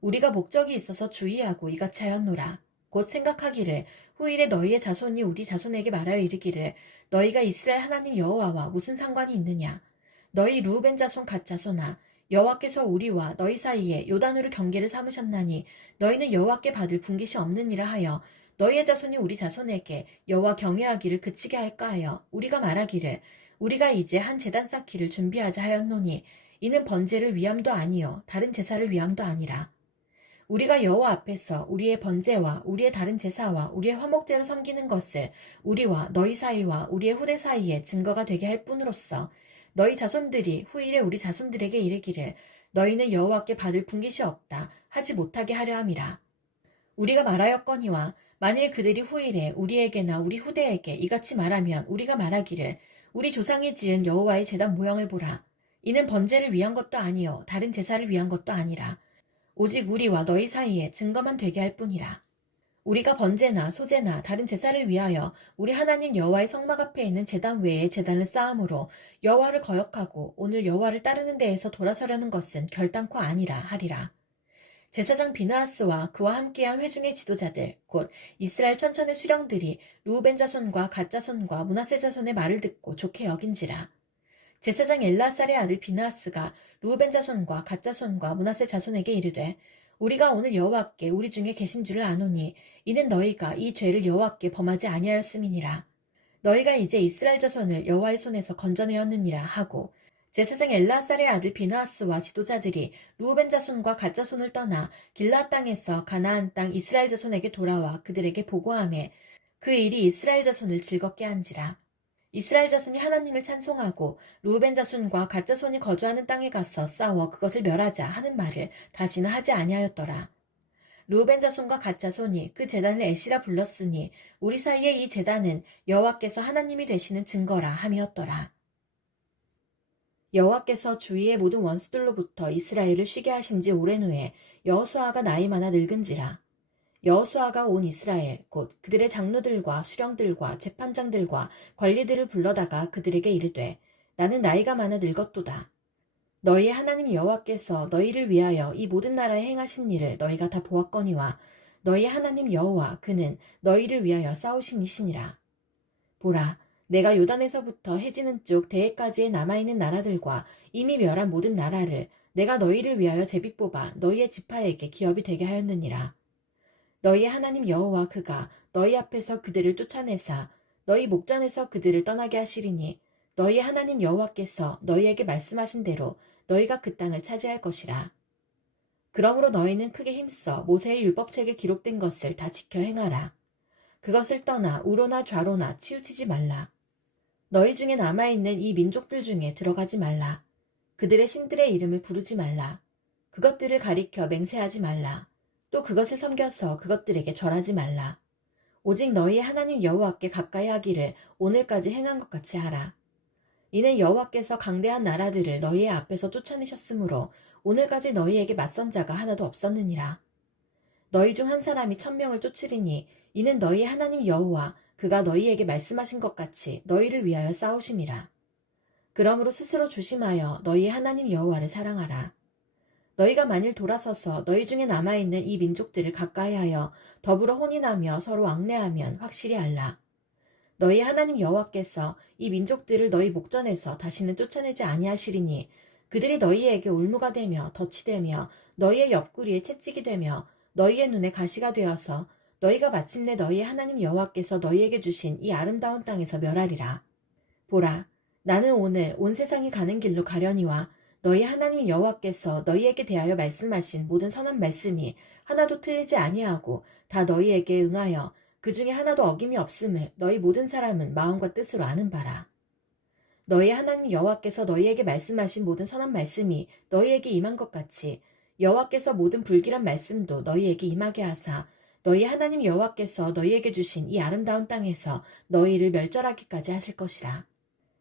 우리가 목적이 있어서 주의하고 이같이 하였노라. 곧 생각하기를 후일에 너희의 자손이 우리 자손에게 말하여 이르기를 너희가 이스라엘 하나님 여호와와 무슨 상관이 있느냐. 너희 루벤 자손 갓 자손아 여호와께서 우리와 너희 사이에 요단으로 경계를 삼으셨나니 너희는 여호와께 받을 분깃이 없느니라 하여 너희의 자손이 우리 자손에게 여호와 경외하기를 그치게 할까 하여 우리가 말하기를 우리가 이제 한 제단 쌓기를 준비하자 하였노니 이는 번제를 위함도 아니요 다른 제사를 위함도 아니라. 우리가 여호와 앞에서 우리의 번제와 우리의 다른 제사와 우리의 화목제로 섬기는 것을 우리와 너희 사이와 우리의 후대 사이에 증거가 되게 할 뿐으로써 너희 자손들이 후일에 우리 자손들에게 이르기를 너희는 여호와께 받을 분깃이 없다 하지 못하게 하려 함이라. 우리가 말하였거니와 만일 그들이 후일에 우리에게나 우리 후대에게 이같이 말하면 우리가 말하기를 우리 조상이 지은 여호와의 제단 모형을 보라. 이는 번제를 위한 것도 아니요 다른 제사를 위한 것도 아니라. 오직 우리와 너희 사이에 증거만 되게 할 뿐이라. 우리가 번제나 소제나 다른 제사를 위하여 우리 하나님 여호와의 성막 앞에 있는 제단 외에 제단을 쌓음으로 여호와를 거역하고 오늘 여호와를 따르는 데에서 돌아서려는 것은 결단코 아니라 하리라. 제사장 비느하스와 그와 함께한 회중의 지도자들 곧 이스라엘 천천의 수령들이 루벤 자손과 갓 자손과 므낫세 자손의 말을 듣고 좋게 여긴지라. 제사장 엘라살의 아들 비느하스가 루벤 자손과 갓 자손과 므낫세 자손에게 이르되 우리가 오늘 여호와께 우리 중에 계신 줄을 아노니 이는 너희가 이 죄를 여호와께 범하지 아니하였음이니라. 너희가 이제 이스라엘 자손을 여호와의 손에서 건져내었느니라 하고 제사장 엘라살의 아들 비느하스와 지도자들이 루벤 자손과 갓 자손을 떠나 길르앗 땅에서 가나안 땅 이스라엘 자손에게 돌아와 그들에게 보고하매 그 일이 이스라엘 자손을 즐겁게 한지라. 이스라엘 자손이 하나님을 찬송하고 루벤 자손과 갓 자손이 거주하는 땅에 가서 싸워 그것을 멸하자 하는 말을 다시는 하지 아니하였더라. 루벤 자손과 갓 자손이 그 제단을 에시라 불렀으니 우리 사이에 이 제단은 여호와께서 하나님이 되시는 증거라 함이었더라. 여호와께서 주위의 모든 원수들로부터 이스라엘을 쉬게 하신 지 오랜 후에 여호수아가 나이 많아 늙은지라. 여호수아가 온 이스라엘 곧 그들의 장로들과 수령들과 재판장들과 관리들을 불러다가 그들에게 이르되 나는 나이가 많아 늙었도다. 너희의 하나님 여호와께서 너희를 위하여 이 모든 나라에 행하신 일을 너희가 다 보았거니와 너희의 하나님 여호와 그는 너희를 위하여 싸우신 이시니라. 보라 내가 요단에서부터 해지는 쪽 대해까지의 남아있는 나라들과 이미 멸한 모든 나라를 내가 너희를 위하여 제비 뽑아 너희의 지파에게 기업이 되게 하였느니라. 너희의 하나님 여호와 그가 너희 앞에서 그들을 쫓아내사 너희 목전에서 그들을 떠나게 하시리니 너희 하나님 여호와께서 너희에게 말씀하신 대로 너희가 그 땅을 차지할 것이라. 그러므로 너희는 크게 힘써 모세의 율법책에 기록된 것을 다 지켜 행하라. 그것을 떠나 우로나 좌로나 치우치지 말라. 너희 중에 남아있는 이 민족들 중에 들어가지 말라. 그들의 신들의 이름을 부르지 말라. 그것들을 가리켜 맹세하지 말라. 또 그것을 섬겨서 그것들에게 절하지 말라. 오직 너희의 하나님 여호와께 가까이 하기를 오늘까지 행한 것 같이 하라. 이는 여호와께서 강대한 나라들을 너희의 앞에서 쫓아내셨으므로 오늘까지 너희에게 맞선 자가 하나도 없었느니라. 너희 중 한 사람이 1000명을 쫓으리니 이는 너희의 하나님 여호와 그가 너희에게 말씀하신 것 같이 너희를 위하여 싸우심이라. 그러므로 스스로 조심하여 너희의 하나님 여호와를 사랑하라. 너희가 만일 돌아서서 너희 중에 남아있는 이 민족들을 가까이하여 더불어 혼인하며 서로 왕래하면 확실히 알라. 너희 하나님 여호와께서 이 민족들을 너희 목전에서 다시는 쫓아내지 아니하시리니 그들이 너희에게 올무가 되며 덫이 되며 너희의 옆구리에 채찍이 되며 너희의 눈에 가시가 되어서 너희가 마침내 너희의 하나님 여호와께서 너희에게 주신 이 아름다운 땅에서 멸하리라. 보라, 나는 오늘 온 세상이 가는 길로 가려니와 너희 하나님 여호와께서 너희에게 대하여 말씀하신 모든 선한 말씀이 하나도 틀리지 아니하고 다 너희에게 응하여 그 중에 하나도 어김이 없음을 너희 모든 사람은 마음과 뜻으로 아는 바라. 너희 하나님 여호와께서 너희에게 말씀하신 모든 선한 말씀이 너희에게 임한 것 같이 여호와께서 모든 불길한 말씀도 너희에게 임하게 하사 너희 하나님 여호와께서 너희에게 주신 이 아름다운 땅에서 너희를 멸절하기까지 하실 것이라.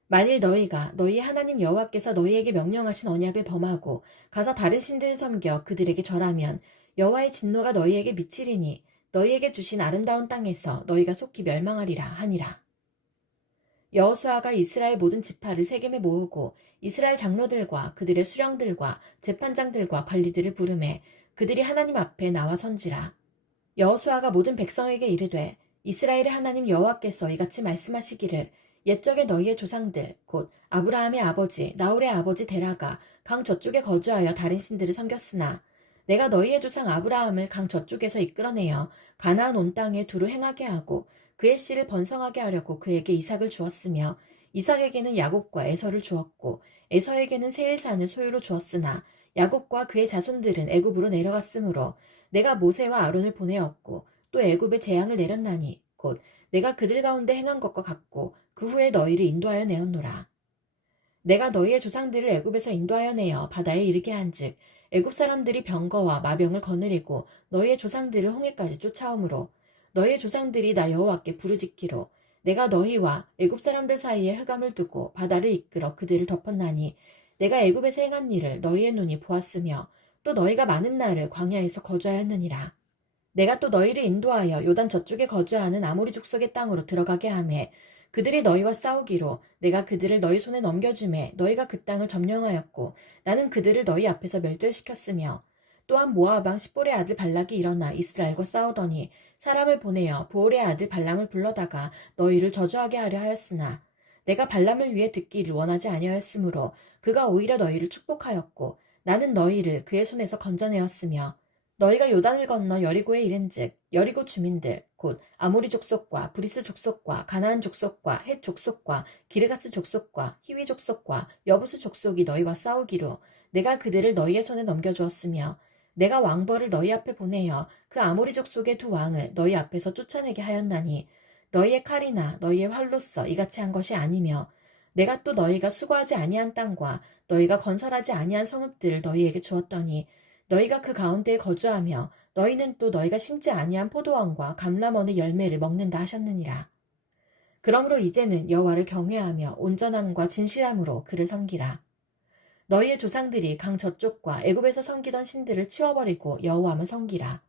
만일 너희가 너희 하나님 여호와께서 너희에게 명령하신 언약을 범하고 가서 다른 신들을 섬겨 그들에게 절하면 여호와의 진노가 너희에게 미치리니 너희에게 주신 아름다운 땅에서 너희가 속히 멸망하리라 하니라. 여호수아가 이스라엘 모든 지파를 세겜에 모으고 이스라엘 장로들과 그들의 수령들과 재판장들과 관리들을 부르매 그들이 하나님 앞에 나와 선지라. 여호수아가 모든 백성에게 이르되 이스라엘의 하나님 여호와께서 이같이 말씀하시기를 옛적에 너희의 조상들 곧 아브라함의 아버지 나홀의 아버지 데라가 강 저쪽에 거주하여 다른 신들을 섬겼으나 내가 너희의 조상 아브라함을 강 저쪽에서 이끌어내어 가나안 온 땅에 두루 행하게 하고 그의 씨를 번성하게 하려고 그에게 이삭을 주었으며 이삭에게는 야곱과 에서를 주었고 에서에게는 세일산을 소유로 주었으나 야곱과 그의 자손들은 애굽으로 내려갔으므로 내가 모세와 아론을 보내었고 또 애굽에 재앙을 내렸나니 곧 내가 그들 가운데 행한 것과 같고 그 후에 너희를 인도하여 내었노라. 내가 너희의 조상들을 애굽에서 인도하여 내어 바다에 이르게 한즉 애굽 사람들이 병거와 마병을 거느리고 너희의 조상들을 홍해까지 쫓아오므로 너희의 조상들이 나 여호와께 부르짖기로 내가 너희와 애굽 사람들 사이에 흑암을 두고 바다를 이끌어 그들을 덮었나니 내가 애굽에서 행한 일을 너희의 눈이 보았으며 또 너희가 많은 날을 광야에서 거주하였느니라. 내가 또 너희를 인도하여 요단 저쪽에 거주하는 아모리 족속의 땅으로 들어가게 하매 그들이 너희와 싸우기로 내가 그들을 너희 손에 넘겨주매 너희가 그 땅을 점령하였고 나는 그들을 너희 앞에서 멸절시켰으며 또한 모압 왕 십볼의 아들 발락이 일어나 이스라엘과 싸우더니 사람을 보내어 보올의 아들 발람을 불러다가 너희를 저주하게 하려 하였으나 내가 발람을 위해 듣기를 원하지 아니하였으므로 그가 오히려 너희를 축복하였고 나는 너희를 그의 손에서 건져내었으며 너희가 요단을 건너 여리고에 이른즉 여리고 주민들 곧 아모리 족속과 브리스 족속과 가나안 족속과 헷 족속과 기르가스 족속과 히위 족속과 여부스 족속이 너희와 싸우기로 내가 그들을 너희의 손에 넘겨주었으며 내가 왕벌을 너희 앞에 보내어 그 아모리 족속의 두 왕을 너희 앞에서 쫓아내게 하였나니 너희의 칼이나 너희의 활로써 이같이 한 것이 아니며 내가 또 너희가 수고하지 아니한 땅과 너희가 건설하지 아니한 성읍들을 너희에게 주었더니 너희가 그 가운데에 거주하며 너희는 또 너희가 심지 아니한 포도원과 감람원의 열매를 먹는다 하셨느니라. 그러므로 이제는 여호와를 경외하며 온전함과 진실함으로 그를 섬기라. 너희의 조상들이 강 저쪽과 애굽에서 섬기던 신들을 치워버리고 여호와만 섬기라.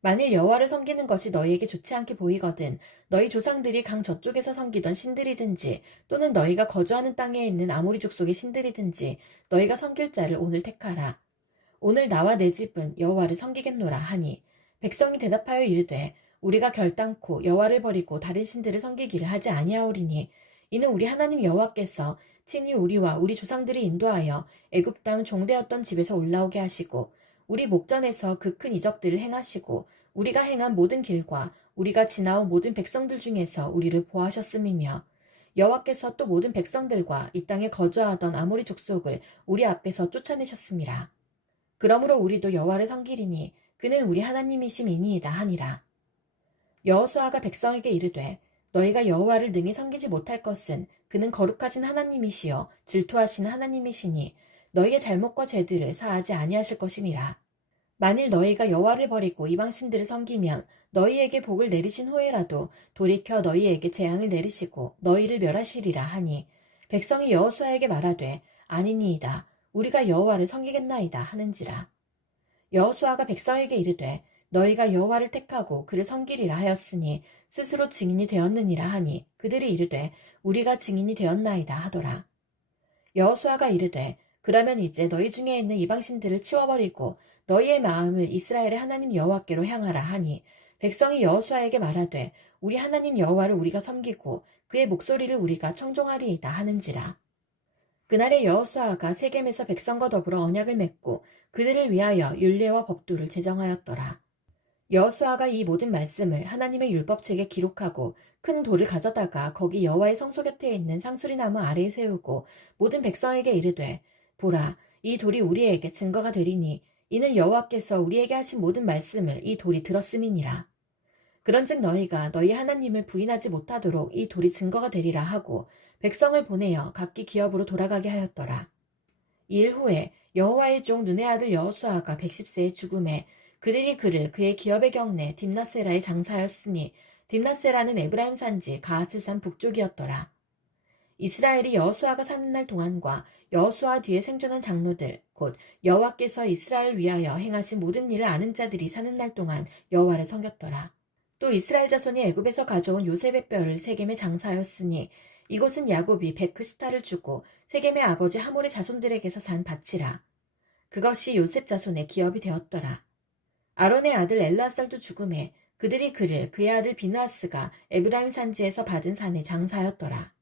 만일 여호와를 섬기는 것이 너희에게 좋지 않게 보이거든 너희 조상들이 강 저쪽에서 섬기던 신들이든지 또는 너희가 거주하는 땅에 있는 아모리 족속의 신들이든지 너희가 섬길 자를 오늘 택하라. 오늘 나와 내 집은 여호와를 섬기겠노라 하니 백성이 대답하여 이르되 우리가 결단코 여호와를 버리고 다른 신들을 섬기기를 하지 아니하오리니 이는 우리 하나님 여호와께서 친히 우리와 우리 조상들이 인도하여 애굽 땅 종되었던 집에서 올라오게 하시고 우리 목전에서 그 큰 이적들을 행하시고 우리가 행한 모든 길과 우리가 지나온 모든 백성들 중에서 우리를 보호하셨음이며 여호와께서 또 모든 백성들과 이 땅에 거주하던 아모리 족속을 우리 앞에서 쫓아내셨음이라. 그러므로 우리도 여호와를 섬기리니 그는 우리 하나님이심이니이다 하니라. 여호수아가 백성에게 이르되 너희가 여호와를 능히 섬기지 못할 것은 그는 거룩하신 하나님이시여 질투하시는 하나님이시니 너희의 잘못과 죄들을 사하지 아니하실 것임이라. 만일 너희가 여호와를 버리고 이방신들을 섬기면 너희에게 복을 내리신 후에라도 돌이켜 너희에게 재앙을 내리시고 너희를 멸하시리라 하니 백성이 여호수아에게 말하되 아니니이다 우리가 여호와를 섬기겠나이다 하는지라. 여호수아가 백성에게 이르되 너희가 여호와를 택하고 그를 섬기리라 하였으니 스스로 증인이 되었느니라 하니 그들이 이르되 우리가 증인이 되었나이다 하더라. 여호수아가 이르되 그러면 이제 너희 중에 있는 이방신들을 치워버리고 너희의 마음을 이스라엘의 하나님 여호와께로 향하라 하니 백성이 여호수아에게 말하되 우리 하나님 여호와를 우리가 섬기고 그의 목소리를 우리가 청종하리이다 하는지라. 그날에 여호수아가 세겜에서 백성과 더불어 언약을 맺고 그들을 위하여 율례와 법도를 제정하였더라. 여호수아가 이 모든 말씀을 하나님의 율법책에 기록하고 큰 돌을 가져다가 거기 여호와의 성소 곁에 있는 상수리 나무 아래에 세우고 모든 백성에게 이르되 보라 이 돌이 우리에게 증거가 되리니 이는 여호와께서 우리에게 하신 모든 말씀을 이 돌이 들었음이니라. 그런즉 너희가 너희 하나님을 부인하지 못하도록 이 돌이 증거가 되리라 하고 백성을 보내어 각기 기업으로 돌아가게 하였더라. 이일 후에 여호와의 종 눈의 아들 여호수아가 110세에 죽음에 그들이 그를 그의 기업의 경내 딥나세라에 장사하였으니 딥나세라는 에브라임 산지 가하스산 북쪽이었더라. 이스라엘이 여호수아가 사는 날 동안과 여호수아 뒤에 생존한 장로들 곧 여호와께서 이스라엘을 위하여 행하신 모든 일을 아는 자들이 사는 날 동안 여호와를 섬겼더라. 또 이스라엘 자손이 애굽에서 가져온 요셉의 뼈를 세겜에 장사하였으니 이곳은 야곱이 베크시타를 주고 세겜의 아버지 하몰의 자손들에게서 산 밭이라. 그것이 요셉 자손의 기업이 되었더라. 아론의 아들 엘르아살도 죽음에 그들이 그를 그의 아들 비느하스가 에브라임 산지에서 받은 산에 장사하였더라.